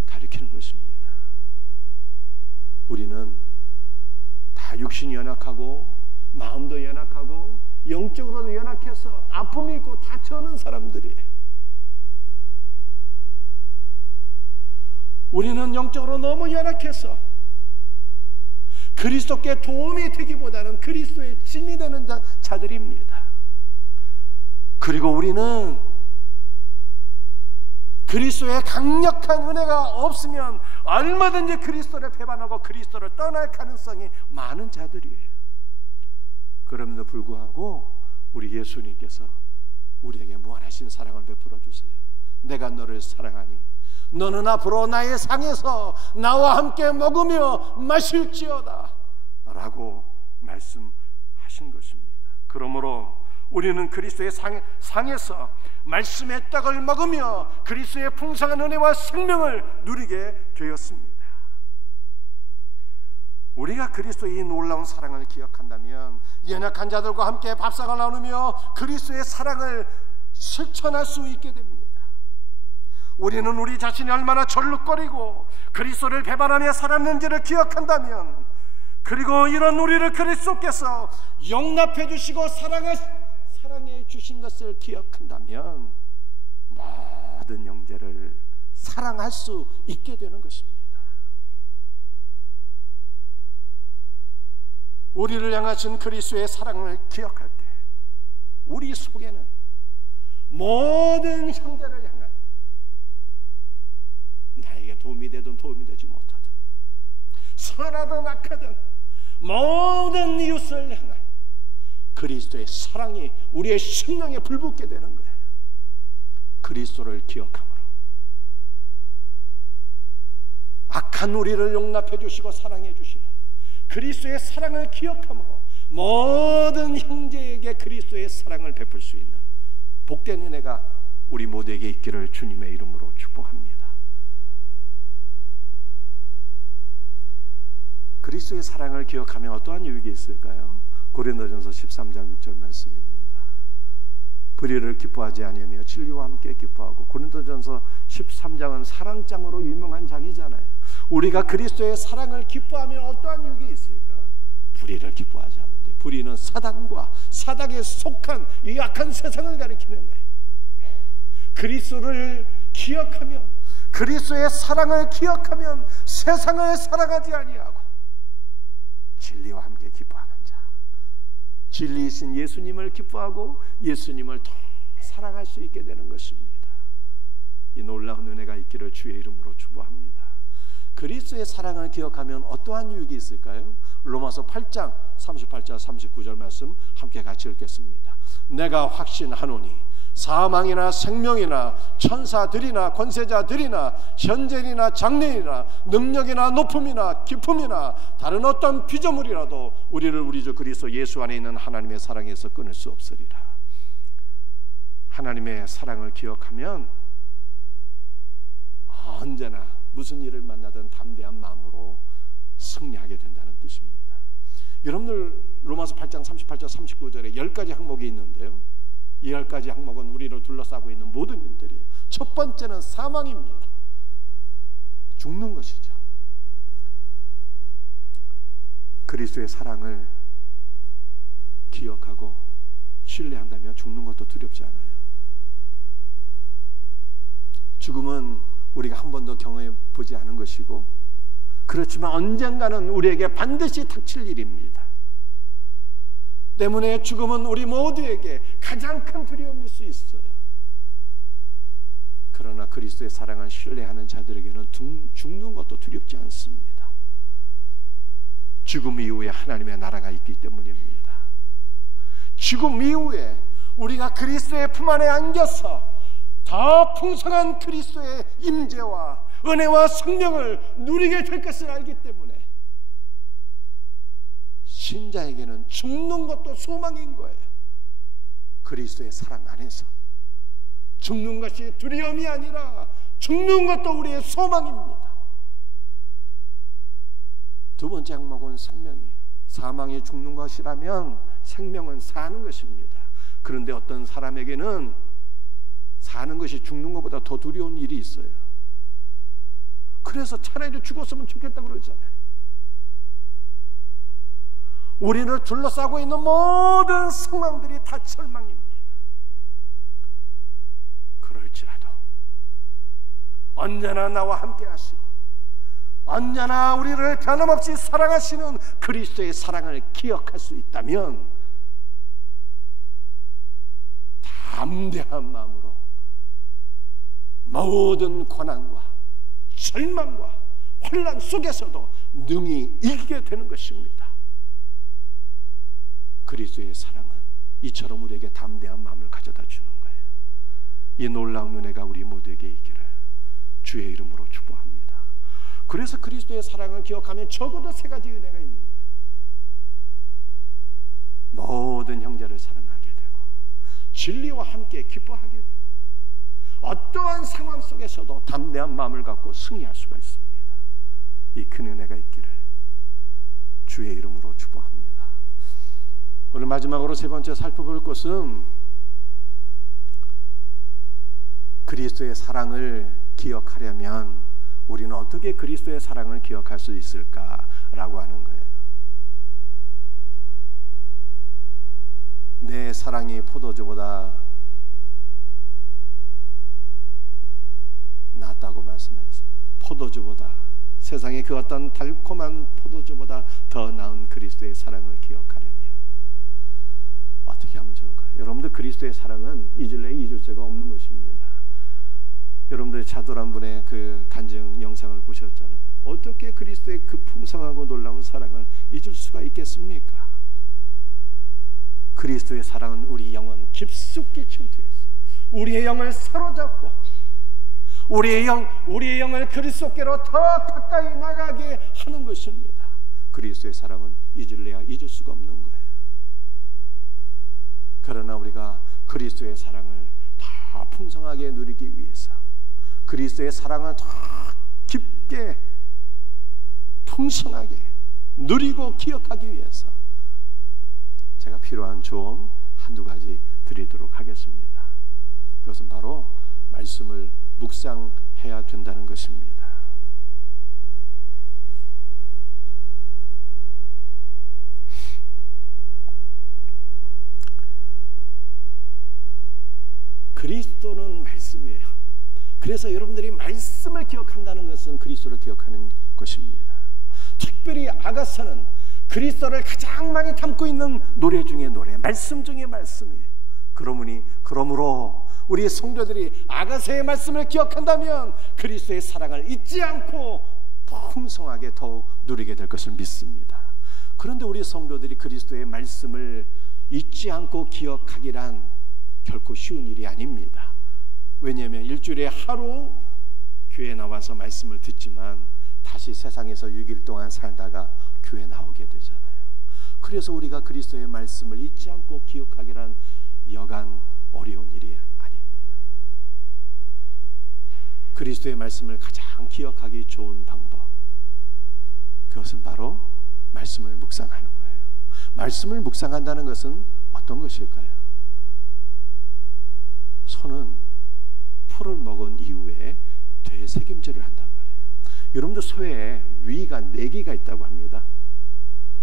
가리키는 것입니다. 우리는 다 육신이 연약하고 마음도 연약하고 영적으로도 연약해서 아픔이 있고 다쳐오는 사람들이에요. 우리는 영적으로 너무 연약해서 그리스도께 도움이 되기보다는 그리스도의 짐이 되는 자들입니다. 그리고 우리는 그리스도의 강력한 은혜가 없으면 얼마든지 그리스도를 배반하고 그리스도를 떠날 가능성이 많은 자들이에요. 그럼에도 불구하고 우리 예수님께서 우리에게 무한하신 사랑을 베풀어 주세요. 내가 너를 사랑하니 너는 앞으로 나의 상에서 나와 함께 먹으며 마실지어다 라고 말씀하신 것입니다. 그러므로 우리는 그리스도의 상에서 말씀의 떡을 먹으며 그리스도의 풍성한 은혜와 생명을 누리게 되었습니다. 우리가 그리스도의 이 놀라운 사랑을 기억한다면 연약한 자들과 함께 밥상을 나누며 그리스도의 사랑을 실천할 수 있게 됩니다. 우리는 우리 자신이 얼마나 절룩거리고 그리스도를 배반하며 살았는지를 기억한다면, 그리고 이런 우리를 그리스도께서 용납해 주시고 사랑해 주신 것을 기억한다면 모든 형제를 사랑할 수 있게 되는 것입니다. 우리를 향하신 그리스도의 사랑을 기억할 때 우리 속에는 모든 형제를 향한, 나에게 도움이 되든 도움이 되지 못하든, 선하든 악하든 모든 이웃을 향한 그리스도의 사랑이 우리의 심령에 불붙게 되는 거예요. 그리스도를 기억함으로, 악한 우리를 용납해 주시고 사랑해 주시는 그리스도의 사랑을 기억함으로 모든 형제에게 그리스도의 사랑을 베풀 수 있는 복된 은혜가 우리 모두에게 있기를 주님의 이름으로 축복합니다. 그리스도의 사랑을 기억하면 어떠한 유익이 있을까요? 고린도전서 13장 6절 말씀입니다. 불의를 기뻐하지 아니하며 진리와 함께 기뻐하고. 고린도전서 13장은 사랑장으로 유명한 장이잖아요. 우리가 그리스도의 사랑을 기뻐하면 어떠한 유익이 있을까? 불의를 기뻐하지 않는데, 불의는 사단과 사단에 속한 이 악한 세상을 가리키는 거예요. 그리스도를 기억하면, 그리스도의 사랑을 기억하면 세상을 사랑하지 아니하고 진리와 함께 기뻐하는 자, 진리이신 예수님을 기뻐하고 예수님을 더 사랑할 수 있게 되는 것입니다. 이 놀라운 은혜가 있기를 주의 이름으로 축복합니다. 그리스도의 사랑을 기억하면 어떠한 유익이 있을까요? 로마서 8장 38절 39절 말씀 함께 같이 읽겠습니다. 내가 확신하노니 사망이나 생명이나 천사들이나 권세자들이나 현재이나 장래이나 능력이나 높음이나 깊음이나 다른 어떤 피조물이라도 우리를 우리 주 그리스도 예수 안에 있는 하나님의 사랑에서 끊을 수 없으리라. 하나님의 사랑을 기억하면 언제나 무슨 일을 만나든 담대한 마음으로 승리하게 된다는 뜻입니다. 여러분들 로마서 8장 38절 39절에 10가지 항목이 있는데요, 이 10가지 항목은 우리를 둘러싸고 있는 모든 일들이에요. 첫 번째는 사망입니다. 죽는 것이죠. 그리스도의 사랑을 기억하고 신뢰한다면 죽는 것도 두렵지 않아요. 죽음은 우리가 한 번도 경험해 보지 않은 것이고, 그렇지만 언젠가는 우리에게 반드시 닥칠 일입니다. 때문에 죽음은 우리 모두에게 가장 큰 두려움일 수 있어요. 그러나 그리스도의 사랑을 신뢰하는 자들에게는 죽는 것도 두렵지 않습니다. 죽음 이후에 하나님의 나라가 있기 때문입니다. 죽음 이후에 우리가 그리스도의 품 안에 안겨서 더 풍성한 그리스도의 임재와 은혜와 생명을 누리게 될 것을 알기 때문에 신자에게는 죽는 것도 소망인 거예요. 그리스도의 사랑 안에서 죽는 것이 두려움이 아니라 죽는 것도 우리의 소망입니다. 두 번째 항목은 생명이에요. 사망이 죽는 것이라면 생명은 사는 것입니다. 그런데 어떤 사람에게는 사는 것이 죽는 것보다 더 두려운 일이 있어요. 그래서 차라리 죽었으면 좋겠다고 그러잖아요. 우리를 둘러싸고 있는 모든 상황들이 다 절망입니다. 그럴지라도 언제나 나와 함께 하시고 언제나 우리를 변함없이 사랑하시는 그리스도의 사랑을 기억할 수 있다면 담대한 마음으로 모든 고난과 절망과 혼란 속에서도 능히 이기게 되는 것입니다. 그리스도의 사랑은 이처럼 우리에게 담대한 마음을 가져다 주는 거예요. 이 놀라운 은혜가 우리 모두에게 있기를 주의 이름으로 축복합니다. 그래서 그리스도의 사랑을 기억하면 적어도 세 가지 은혜가 있는 거예요. 모든 형제를 사랑하게 되고 진리와 함께 기뻐하게 되고 어떠한 상황 속에서도 담대한 마음을 갖고 승리할 수가 있습니다. 이 큰 은혜가 있기를 주의 이름으로 축복합니다. 오늘 마지막으로 세 번째 살펴볼 것은 그리스도의 사랑을 기억하려면 우리는 어떻게 그리스도의 사랑을 기억할 수 있을까라고 하는 거예요. 내 사랑이 포도주보다 낫다고 말씀했어요. 포도주보다, 세상의 그 어떤 달콤한 포도주보다 더 나은 그리스도의 사랑을 기억하려면 어떻게 하면 좋을까요? 여러분들 그리스도의 사랑은 잊을래 잊을 수가 없는 것입니다. 여러분들이 차도란 분의 그 간증 영상을 보셨잖아요. 어떻게 그리스도의 그 풍성하고 놀라운 사랑을 잊을 수가 있겠습니까? 그리스도의 사랑은 우리 영혼 깊숙이 침투해서 우리의 영을 사로잡고 우리의 영을 그리스도께로 더 가까이 나가게 하는 것입니다. 그리스도의 사랑은 잊을래야 잊을 수가 없는 거예요. 그러나 우리가 그리스도의 사랑을 더 풍성하게 누리기 위해서, 그리스도의 사랑을 더 깊게 풍성하게 누리고 기억하기 위해서 제가 필요한 조언 한두 가지 드리도록 하겠습니다. 그것은 바로 말씀을 묵상해야 된다는 것입니다. 그리스도는 말씀이에요. 그래서 여러분들이 말씀을 기억한다는 것은 그리스도를 기억하는 것입니다. 특별히 아가서는 그리스도를 가장 많이 담고 있는 노래 중에 노래, 말씀 중에 말씀이에요. 그러므로 우리 성도들이 아가서의 말씀을 기억한다면 그리스도의 사랑을 잊지 않고 풍성하게 더욱 누리게 될 것을 믿습니다. 그런데 우리 성도들이 그리스도의 말씀을 잊지 않고 기억하기란 결코 쉬운 일이 아닙니다. 왜냐하면 일주일에 하루 교회에 나와서 말씀을 듣지만 다시 세상에서 6일 동안 살다가 교회에 나오게 되잖아요. 그래서 우리가 그리스도의 말씀을 잊지 않고 기억하기란 여간 어려운 일이 아닙니다. 그리스도의 말씀을 가장 기억하기 좋은 방법, 그것은 바로 말씀을 묵상하는 거예요. 말씀을 묵상한다는 것은 어떤 것일까요? 소는 풀을 먹은 이후에 되새김질을 한다고 해요. 여러분들 소에 위가 4개가 있다고 합니다.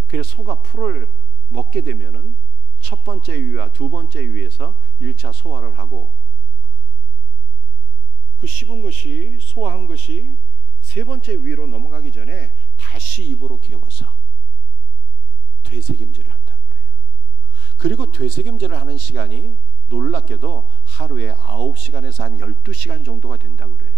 그래서 소가 풀을 먹게 되면은 첫 번째 위와 두 번째 위에서 1차 소화를 하고 그 씹은 것이 소화한 것이 세 번째 위로 넘어가기 전에 다시 입으로 개워서 되새김질을 한다고 해요. 그리고 되새김질을 하는 시간이 놀랍게도 하루에 9시간에서 한 12시간 정도가 된다고 그래요.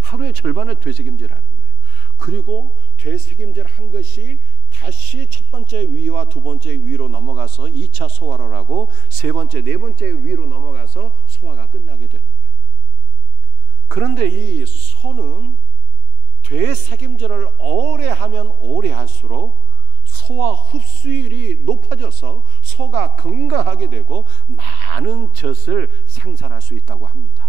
하루의 절반을 되새김질을 하는 거예요. 그리고 되새김질을 한 것이 다시 첫 번째 위와 두 번째 위로 넘어가서 2차 소화를 하고 세 번째, 네 번째 위로 넘어가서 소화가 끝나게 되는 거예요. 그런데 이 소는 되새김질을 오래 하면 오래 할수록 소화 흡수율이 높아져서 소가 건강하게 되고 많은 젖을 생산할 수 있다고 합니다.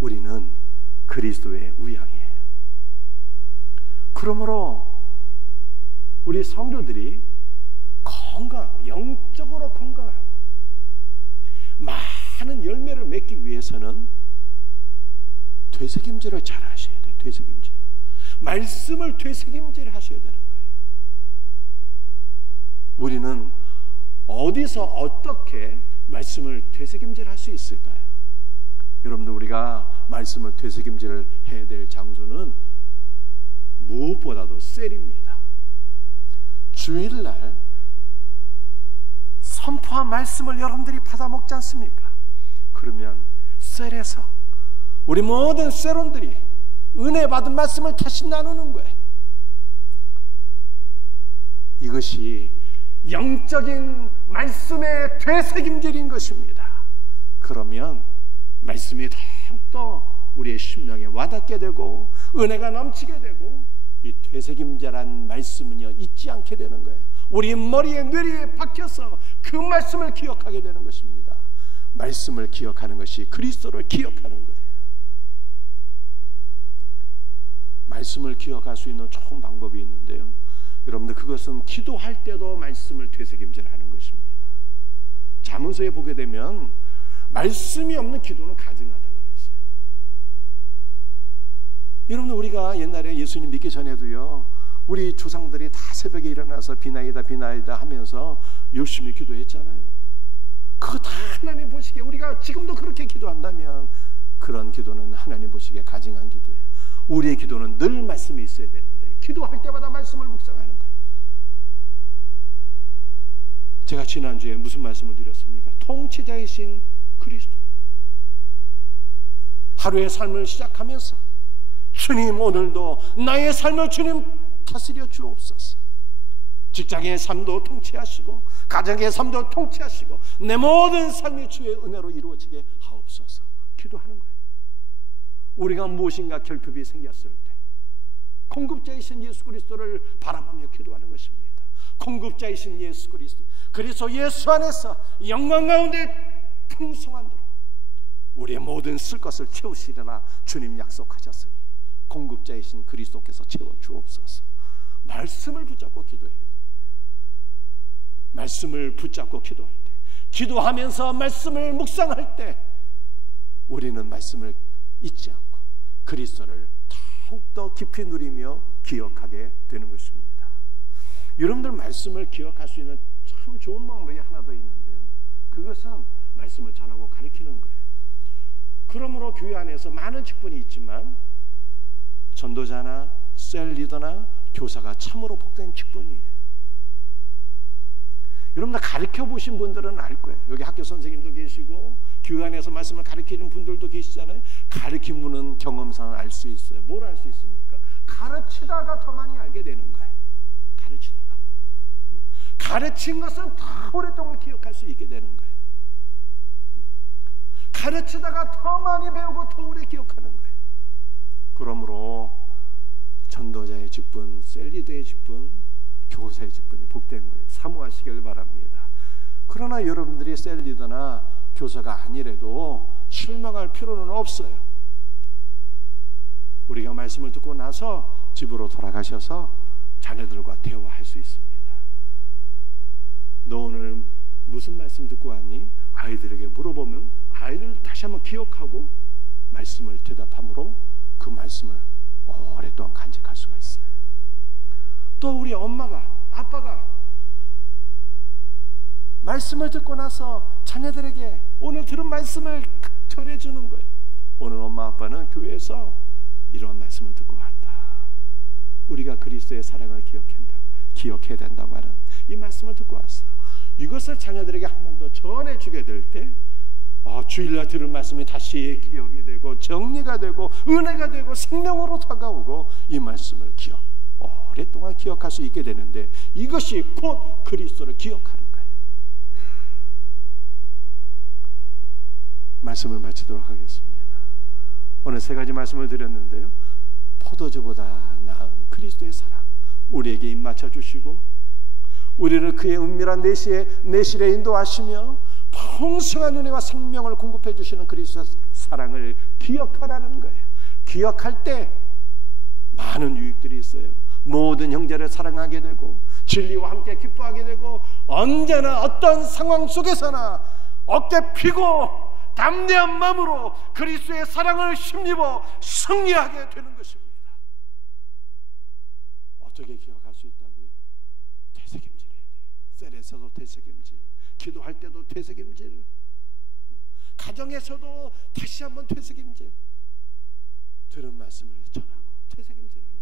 우리는 그리스도의 우양이에요. 그러므로 우리 성도들이 영적으로 건강하고 많은 열매를 맺기 위해서는 되새김질을 잘 하셔야 돼요. 되새김질. 말씀을 되새김질 하셔야 되는 거예요. 우리는 어디서 어떻게 말씀을 되새김질 할 수 있을까요? 여러분들, 우리가 말씀을 되새김질 해야 될 장소는 무엇보다도 셀입니다. 주일날 선포한 말씀을 여러분들이 받아 먹지 않습니까? 그러면 셀에서 우리 모든 셀원들이 은혜 받은 말씀을 다시 나누는 거예요. 이것이 영적인 말씀의 되새김질인 것입니다. 그러면 말씀이 더욱더 우리의 심령에 와닿게 되고 은혜가 넘치게 되고 이 되새김질한 말씀은요 잊지 않게 되는 거예요. 우리 머리에 뇌리에 박혀서 그 말씀을 기억하게 되는 것입니다. 말씀을 기억하는 것이 그리스도를 기억하는 거예요. 말씀을 기억할 수 있는 좋은 방법이 있는데요, 여러분들 그것은 기도할 때도 말씀을 되새김질하는 것입니다. 잠언서에 보게 되면 말씀이 없는 기도는 가증하다 그랬어요. 여러분들 우리가 옛날에 예수님 믿기 전에도요, 우리 조상들이 다 새벽에 일어나서 비나이다 비나이다 하면서 열심히 기도했잖아요. 그거 다 하나님 보시기에, 우리가 지금도 그렇게 기도한다면 그런 기도는 하나님 보시기에 가증한 기도예요. 우리의 기도는 늘 말씀이 있어야 되는데 기도할 때마다 말씀을 묵상하는 거예요. 제가 지난주에 무슨 말씀을 드렸습니까? 통치자이신 그리스도. 하루의 삶을 시작하면서 주님, 오늘도 나의 삶을 주님 다스려 주옵소서. 직장의 삶도 통치하시고 가정의 삶도 통치하시고 내 모든 삶이 주의 은혜로 이루어지게 하옵소서. 기도하는 거예요. 우리가 무엇인가 결핍이 생겼을 때 공급자이신 예수 그리스도를 바라보며 기도하는 것입니다. 공급자이신 예수 그리스도, 그리스도 예수 안에서 영광 가운데 풍성한 대로 우리의 모든 쓸 것을 채우시리라 주님 약속하셨으니 공급자이신 그리스도께서 채워 주옵소서. 말씀을 붙잡고 기도해야 돼요. 말씀을 붙잡고 기도할 때, 기도하면서 말씀을 묵상할 때 우리는 말씀을 잊지 않고 그리스도를 더욱더 깊이 누리며 기억하게 되는 것입니다. 여러분들 말씀을 기억할 수 있는 참 좋은 방법이 하나 더 있는데요, 그것은 말씀을 전하고 가르치는 거예요. 그러므로 교회 안에서 많은 직분이 있지만 전도자나 셀 리더나 교사가 참으로 복된 직분이에요. 여러분들 가르쳐 보신 분들은 알 거예요. 여기 학교 선생님도 계시고 교회 안에서 말씀을 가르치는 분들도 계시잖아요. 가르친 분은 경험상 알 수 있어요. 뭘 알 수 있습니까? 가르치다가 더 많이 알게 되는 거예요. 가르치다가 가르친 것은 더 오랫동안 기억할 수 있게 되는 거예요. 가르치다가 더 많이 배우고 더 오래 기억하는 거예요. 그러므로 전도자의 직분, 셀리더의 직분, 교사의 직분이 복된 거예요. 사모하시길 바랍니다. 그러나 여러분들이 셀리더나 교사가 아니래도 실망할 필요는 없어요. 우리가 말씀을 듣고 나서 집으로 돌아가셔서 자녀들과 대화할 수 있습니다. 너 오늘 무슨 말씀 듣고 왔니? 아이들에게 물어보면 아이들 다시 한번 기억하고 말씀을 대답함으로 그 말씀을 오랫동안 간직할 수가 있어요. 또 우리 엄마가, 아빠가 말씀을 듣고 나서 자녀들에게 오늘 들은 말씀을 전해주는 거예요. 오늘 엄마 아빠는 교회에서 이런 말씀을 듣고 왔다. 우리가 그리스도의 사랑을 기억해야 된다고 하는 이 말씀을 듣고 왔어요. 이것을 자녀들에게 한 번 더 전해주게 될 때 주일날 들은 말씀이 다시 기억이 되고 정리가 되고 은혜가 되고 생명으로 다가오고 이 말씀을 오랫동안 기억할 수 있게 되는데, 이것이 곧 그리스도를 기억하는 거예요. 말씀을 마치도록 하겠습니다. 오늘 세 가지 말씀을 드렸는데요, 포도주보다 나은 그리스도의 사랑 우리에게 입맞춰 주시고 우리를 그의 은밀한 내실에 인도하시며 풍성한 은혜와 생명을 공급해 주시는 그리스도의 사랑을 기억하라는 거예요. 기억할 때 많은 유익들이 있어요. 모든 형제를 사랑하게 되고 진리와 함께 기뻐하게 되고 언제나 어떤 상황 속에서나 어깨 피고 담대한 마음으로 그리스도의 사랑을 힘입어 승리하게 되는 것입니다. 어떻게 기억할 수 있다고요? 되새김질해야 돼요. 셀에서도 되새김질, 기도할 때도 되새김질, 가정에서도 다시 한번 되새김질, 들은 말씀을 전하고 되새김질하는 거예요.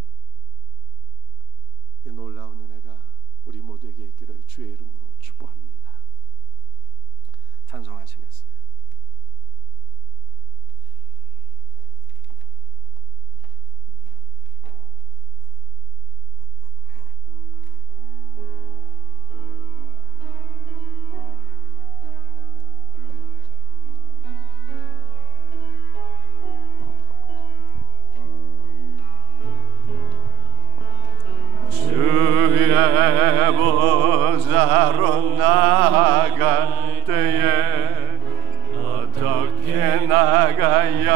이 놀라운 은혜가 우리 모두에게 있기를 주의 이름으로 축복합니다. 찬송하시겠어요? 보좌로 나아갈 때에 어떻게 나가야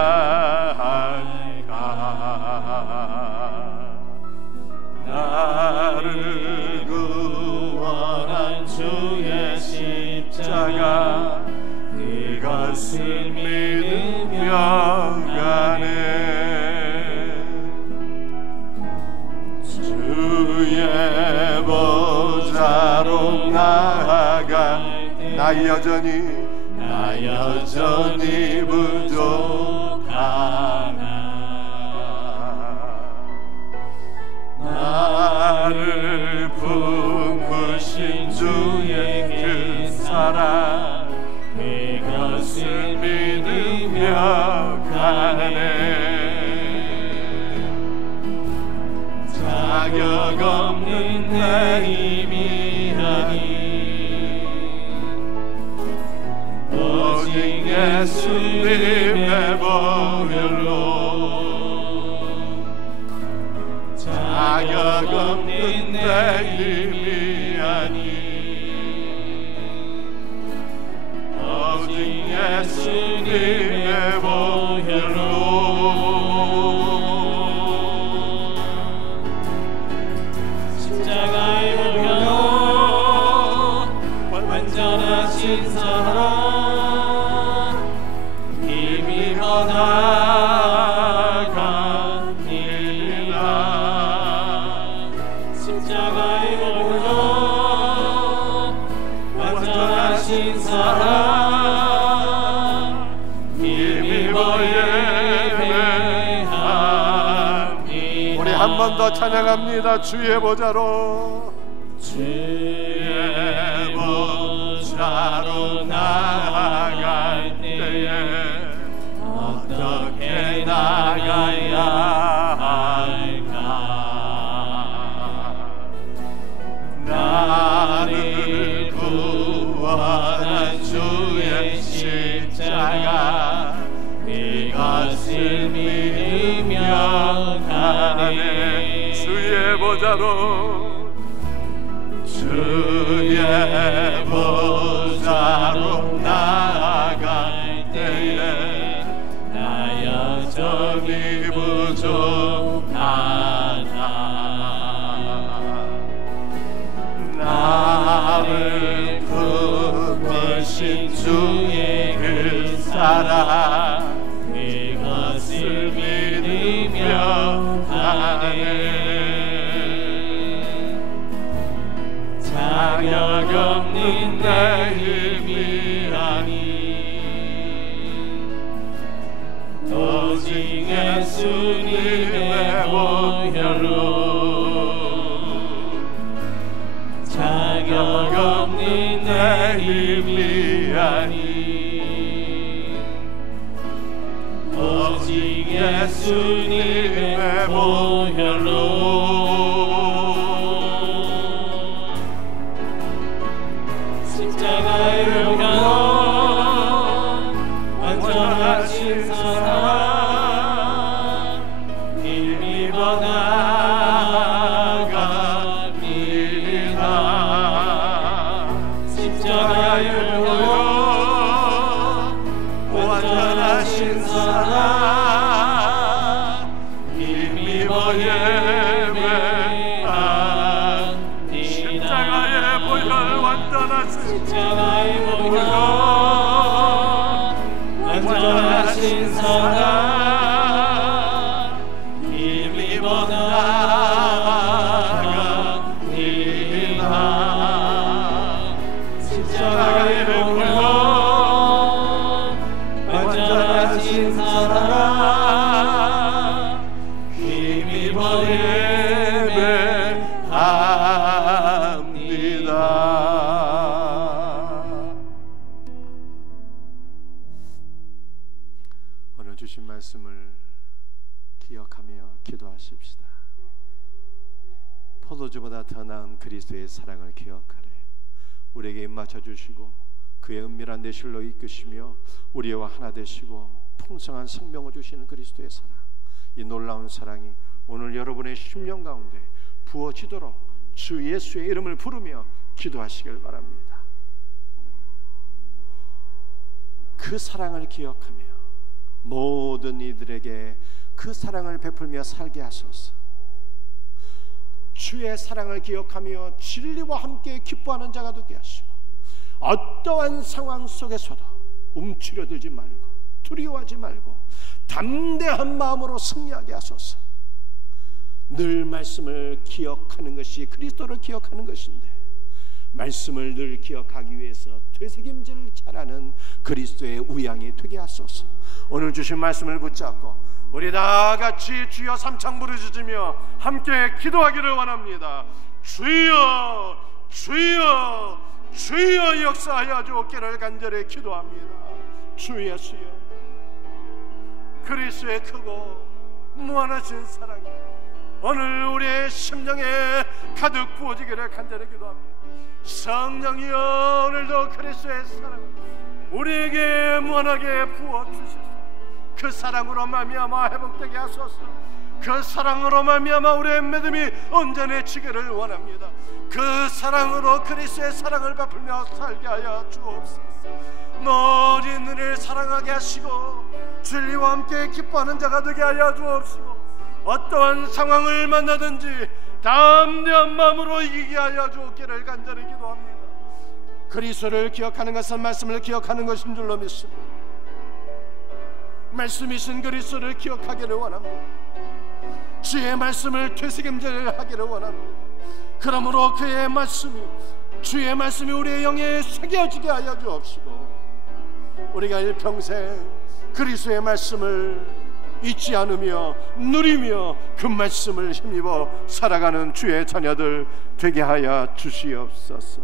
할까? 나를 구원한 주의 십자가 이것을 믿으며 가네. 주의 보좌로 나아가 나 여전히 부족하나 나를 품으신 주의 그 사랑 이것을 믿으며 가네. 자격 없는 내 힘이 아니 오직 예수님의 보혈로 자격 없는 내 힘이 아니 오직 예수님의 보혈로 십자가의 보혈로 완전하신 사랑 한 번 더 찬양합니다. 주의 보좌로 주의 보좌로 나아갈 때에 어떻게 나가야 할까. 나를 구원한 주의 십자가 이것을 믿으며 가네. 주의 보좌로 나아갈 때에 나 여전히 부족하다. 나를 품으신 주의 그 사랑 이것을 믿으며 가네. 자격 없는 내 힘이 아니 오직 예수님의 보혈로 자격 없는 내 힘이 아니 오직 예수님의 보혈로 십자가의 보혈로 완전하신 사랑 힘입어 나갑니다. 십자가의 보혈로 완전하신 사랑 힘입어 예배합니다. 십자가의 보혈 완전하신 십자가의 보혈 완전하신 사랑 힘입어 나갑니다. 십자가의 보혈 완전하신 사랑 힘입어 예배합니다. 오늘 주신 말씀을 기억하며 기도하십시다. 포도주보다 더 나은 그리스도의 사랑을 기억하래. 우리에게 입맞춰 주시고 그의 은밀한 내실로 이끄시며 우리와 하나 되시고 풍성한 생명을 주시는 그리스도의 사랑, 이 놀라운 사랑이 오늘 여러분의 심령 가운데 부어지도록 주 예수의 이름을 부르며 기도하시길 바랍니다. 그 사랑을 기억하며 모든 이들에게 그 사랑을 베풀며 살게 하소서. 주의 사랑을 기억하며 진리와 함께 기뻐하는 자가 되게 하시고, 어떠한 상황 속에서도 움츠려들지 말고 두려워하지 말고 담대한 마음으로 승리하게 하소서. 늘 말씀을 기억하는 것이 그리스도를 기억하는 것인데, 말씀을 늘 기억하기 위해서 되새김질 잘하는 그리스도의 우양이 되게 하소서. 오늘 주신 말씀을 붙잡고 우리 다 같이 주여 삼창 부르짖으며 함께 기도하기를 원합니다. 주여 주여 주여 역사하여 주옵기를 간절히 기도합니다. 주 예수여, 그리스도의 크고 무한하신 사랑이 오늘 우리의 심령에 가득 부어지기를 간절히 기도합니다. 성령이여, 오늘도 그리스도의 사랑을 우리에게 무한하게 부어주시소. 그 사랑으로 말미암아 회복되게 하소서. 그 사랑으로 말미암아 우리의 믿음이 온전해지기를 원합니다. 그 사랑으로 그리스도의 사랑을 베풀며 살게 하여 주옵소서. 모든 이를 사랑하게 하시고 진리와 함께 기뻐하는 자가 되게 하여 주옵시고, 어떠한 상황을 만나든지 담대한 마음으로 이기게 하여 주옵기를 간절히 기도합니다. 그리스도를 기억하는 것은 말씀을 기억하는 것인 줄로 믿습니다. 말씀이신 그리스도를 기억하기를 원합니다. 주의 말씀을 되새김질하기를 원합니다. 그러므로 그의 말씀이, 주의 말씀이 우리의 영에 새겨지게 하여 주옵시고, 우리가 일평생 그리스도의 말씀을 잊지 않으며 누리며 그 말씀을 힘입어 살아가는 주의 자녀들 되게 하여 주시옵소서.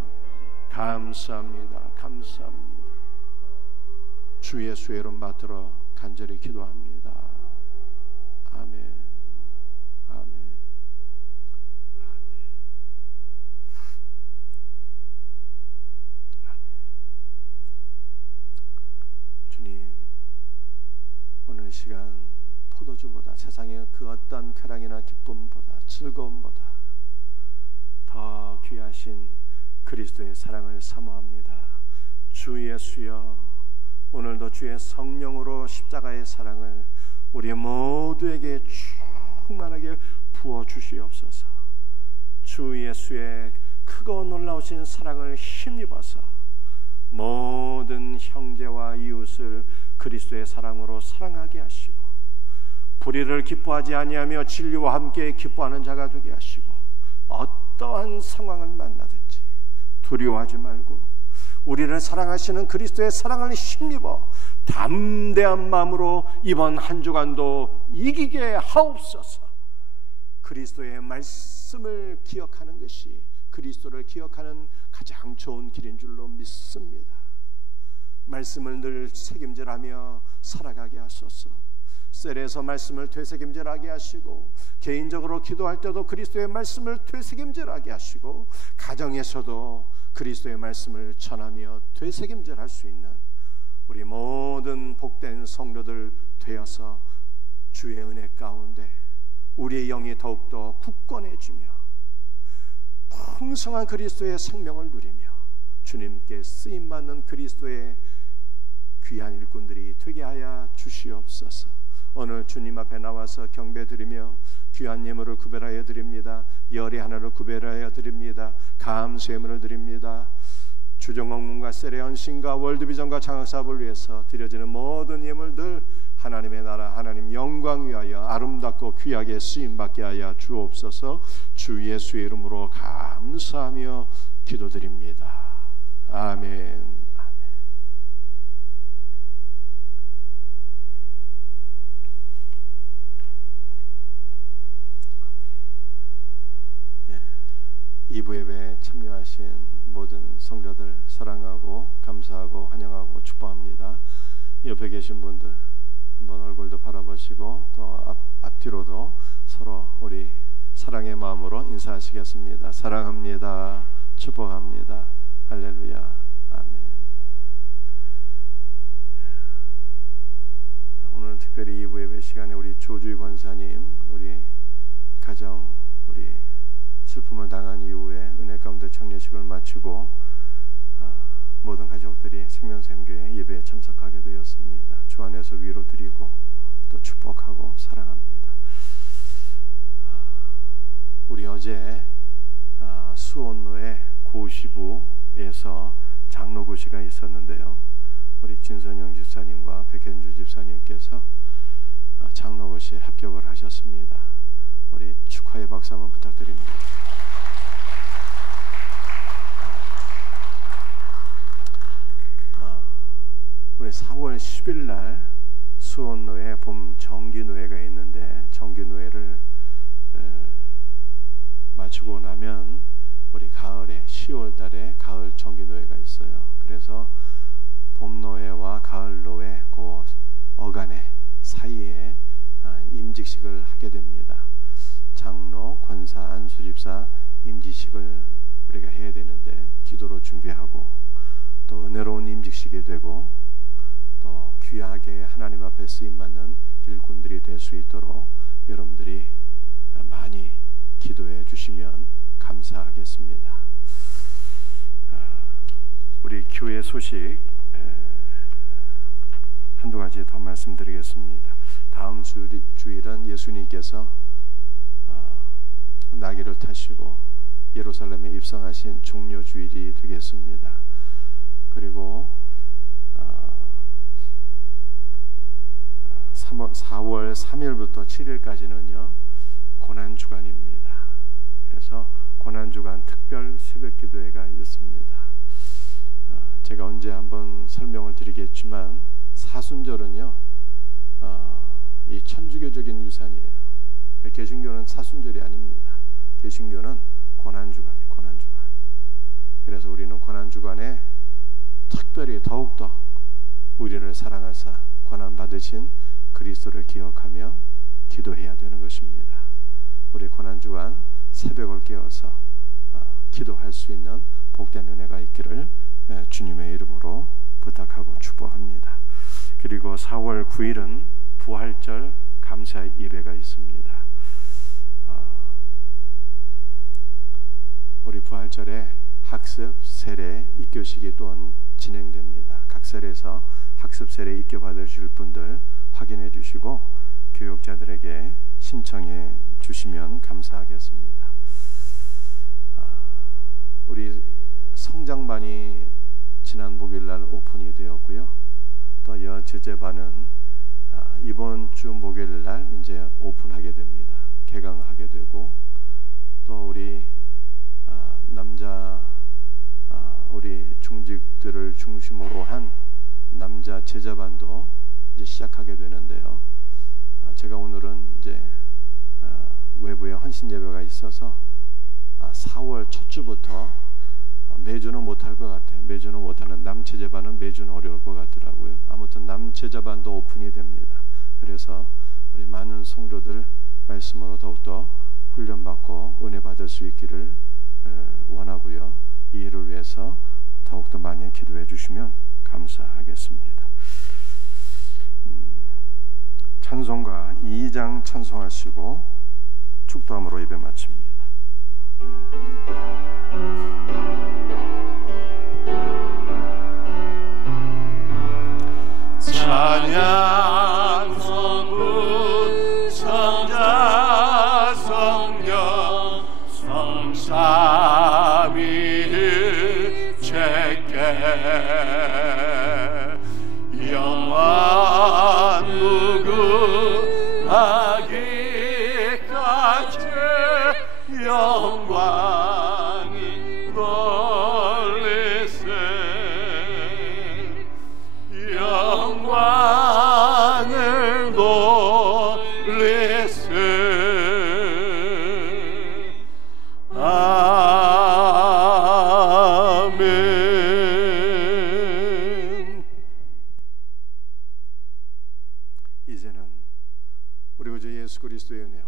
감사합니다. 감사합니다. 주 예수의 이름 받들어 간절히 기도합니다. 아멘. 아멘. 아멘. 아멘. 주님, 오늘 시간 포도주보다 세상의 그 어떤 쾌락이나 기쁨보다 즐거움보다 더 귀하신 그리스도의 사랑을 사모합니다. 주 예수여, 오늘도 주의 성령으로 십자가의 사랑을 우리 모두에게 충만하게 부어주시옵소서. 주 예수의 크고 놀라우신 사랑을 힘입어서 모든 형제와 이웃을 그리스도의 사랑으로 사랑하게 하시고, 불의를 기뻐하지 아니하며 진리와 함께 기뻐하는 자가 되게 하시고, 어떠한 상황을 만나든지 두려워하지 말고 우리를 사랑하시는 그리스도의 사랑을 힘입어 담대한 마음으로 이번 한 주간도 이기게 하옵소서. 그리스도의 말씀을 기억하는 것이 그리스도를 기억하는 가장 좋은 길인 줄로 믿습니다. 말씀을 늘 책임질하며 살아가게 하소서. 셀에서 말씀을 되새김질하게 하시고, 개인적으로 기도할 때도 그리스도의 말씀을 되새김질하게 하시고, 가정에서도 그리스도의 말씀을 전하며 되새김질할 수 있는 우리 모든 복된 성도들 되어서 주의 은혜 가운데 우리의 영이 더욱더 굳건해지며 풍성한 그리스도의 생명을 누리며 주님께 쓰임받는 그리스도의 귀한 일꾼들이 되게 하여 주시옵소서. 오늘 주님 앞에 나와서 경배드리며 귀한 예물을 구별하여 드립니다. 열의 하나를 구별하여 드립니다. 감사 예물을 드립니다. 주정학문과 셀의 헌신과 월드비전과 장학사업을 위해서 드려지는 모든 예물들 하나님의 나라 하나님 영광 위하여 아름답고 귀하게 쓰임받게 하여 주옵소서. 주 예수의 이름으로 감사하며 기도드립니다. 아멘. 이부 예배에 참여하신 모든 성도들 사랑하고 감사하고 환영하고 축복합니다. 옆에 계신 분들 한번 얼굴도 바라보시고 또 앞뒤로도 서로 우리 사랑의 마음으로 인사하시겠습니다. 사랑합니다. 축복합니다. 할렐루야. 아멘. 오늘은 특별히 이부 예배 시간에 우리 조주희 권사님, 우리 가정, 우리 슬픔을 당한 이후에 은혜 가운데 장례식을 마치고 모든 가족들이 생명샘교회 예배에 참석하게 되었습니다. 주 안에서 위로드리고 또 축복하고 사랑합니다. 우리 어제 수원로의 고시부에서 장로고시가 있었는데요. 우리 진선영 집사님과 백현주 집사님께서 장로고시에 합격을 하셨습니다. 우리 축하의 박수 한번 부탁드립니다. 우리 4월 10일 날 수원로에 봄 정기노회가 있는데, 정기노회를 마치고 나면 우리 가을에 10월 달에 가을 정기노회가 있어요. 그래서 봄노회와 가을노회 그 어간의 사이에 임직식을 하게 됩니다. 장로, 권사, 안수집사 임직식을 우리가 해야 되는데 기도로 준비하고 또 은혜로운 임직식이 되고 또 귀하게 하나님 앞에 쓰임받는 일꾼들이 될 수 있도록 여러분들이 많이 기도해 주시면 감사하겠습니다. 우리 교회 소식 한두 가지 더 말씀드리겠습니다. 다음 주일은 예수님께서 나귀를 타시고 예루살렘에 입성하신 종려 주일이 되겠습니다. 그리고 4월 3일부터 7일까지는요 고난주간입니다. 그래서 고난주간 특별 새벽기도회가 있습니다. 제가 언제 한번 설명을 드리겠지만 사순절은요 이 천주교적인 유산이에요. 개신교는 사순절이 아닙니다. 개신교는 고난주간이에요. 고난주간. 그래서 우리는 고난주간에 특별히 더욱더 우리를 사랑하사 고난받으신 그리스도를 기억하며 기도해야 되는 것입니다. 우리 고난주간 새벽을 깨워서 기도할 수 있는 복된 은혜가 있기를 주님의 이름으로 부탁하고 축복합니다. 그리고 4월 9일은 부활절 감사 예배가 있습니다. 우리 부활절에 학습, 세례, 입교식이 또한 진행됩니다. 각 세례에서 학습, 세례, 입교 받으실 분들 확인해 주시고 교육자들에게 신청해 주시면 감사하겠습니다. 우리 성장반이 지난 목요일날 오픈이 되었고요. 또 여제제반은 이번 주 목요일날 이제 오픈하게 됩니다. 개강하게 되고 또 우리 남자 우리 중직들을 중심으로 한 남자 제자반도 이제 시작하게 되는데요. 제가 오늘은 이제 외부에 헌신 예배가 있어서 4월 첫 주부터 매주는 못할 것 같아요. 매주는 못하는 남제자반은 매주는 어려울 것 같더라고요. 아무튼 남제자반도 오픈이 됩니다. 그래서 우리 많은 성도들 말씀으로 더욱더 훈련받고 은혜 받을 수 있기를 원하고요. 이 일을 위해서 더욱더 많이 기도해 주시면 감사하겠습니다. 찬송가 2장 찬송하시고 축도함으로 예배 마칩니다. 찬양 성부 성자 성령 성삼위일 제게 영원 무궁하기까지 영광이 영광을 돌리세. 아멘. 이제는 우리 구주 예수 그리스도의 은혜와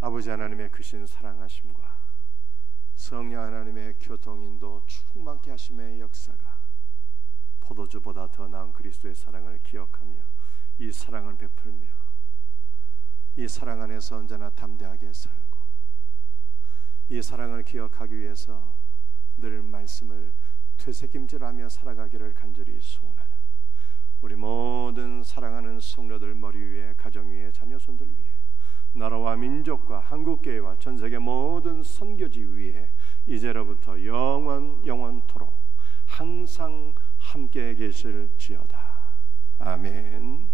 아버지 하나님의 크신 사랑하심과 성령 하나님의 교통인도 충만케 하심의 역사가 포도주보다 더 나은 그리스도의 사랑을 기억하며 이 사랑을 베풀며 이 사랑 안에서 언제나 담대하게 살고 이 사랑을 기억하기 위해서 늘 말씀을 되새김질하며 살아가기를 간절히 소원하는 우리 모든 사랑하는 성도들 머리 위에 가정 위에 자녀손들 위해 나라와 민족과 한국교회와 전세계 모든 선교지 위에 이제로부터 영원토록 항상 함께 계실지어다. 아멘.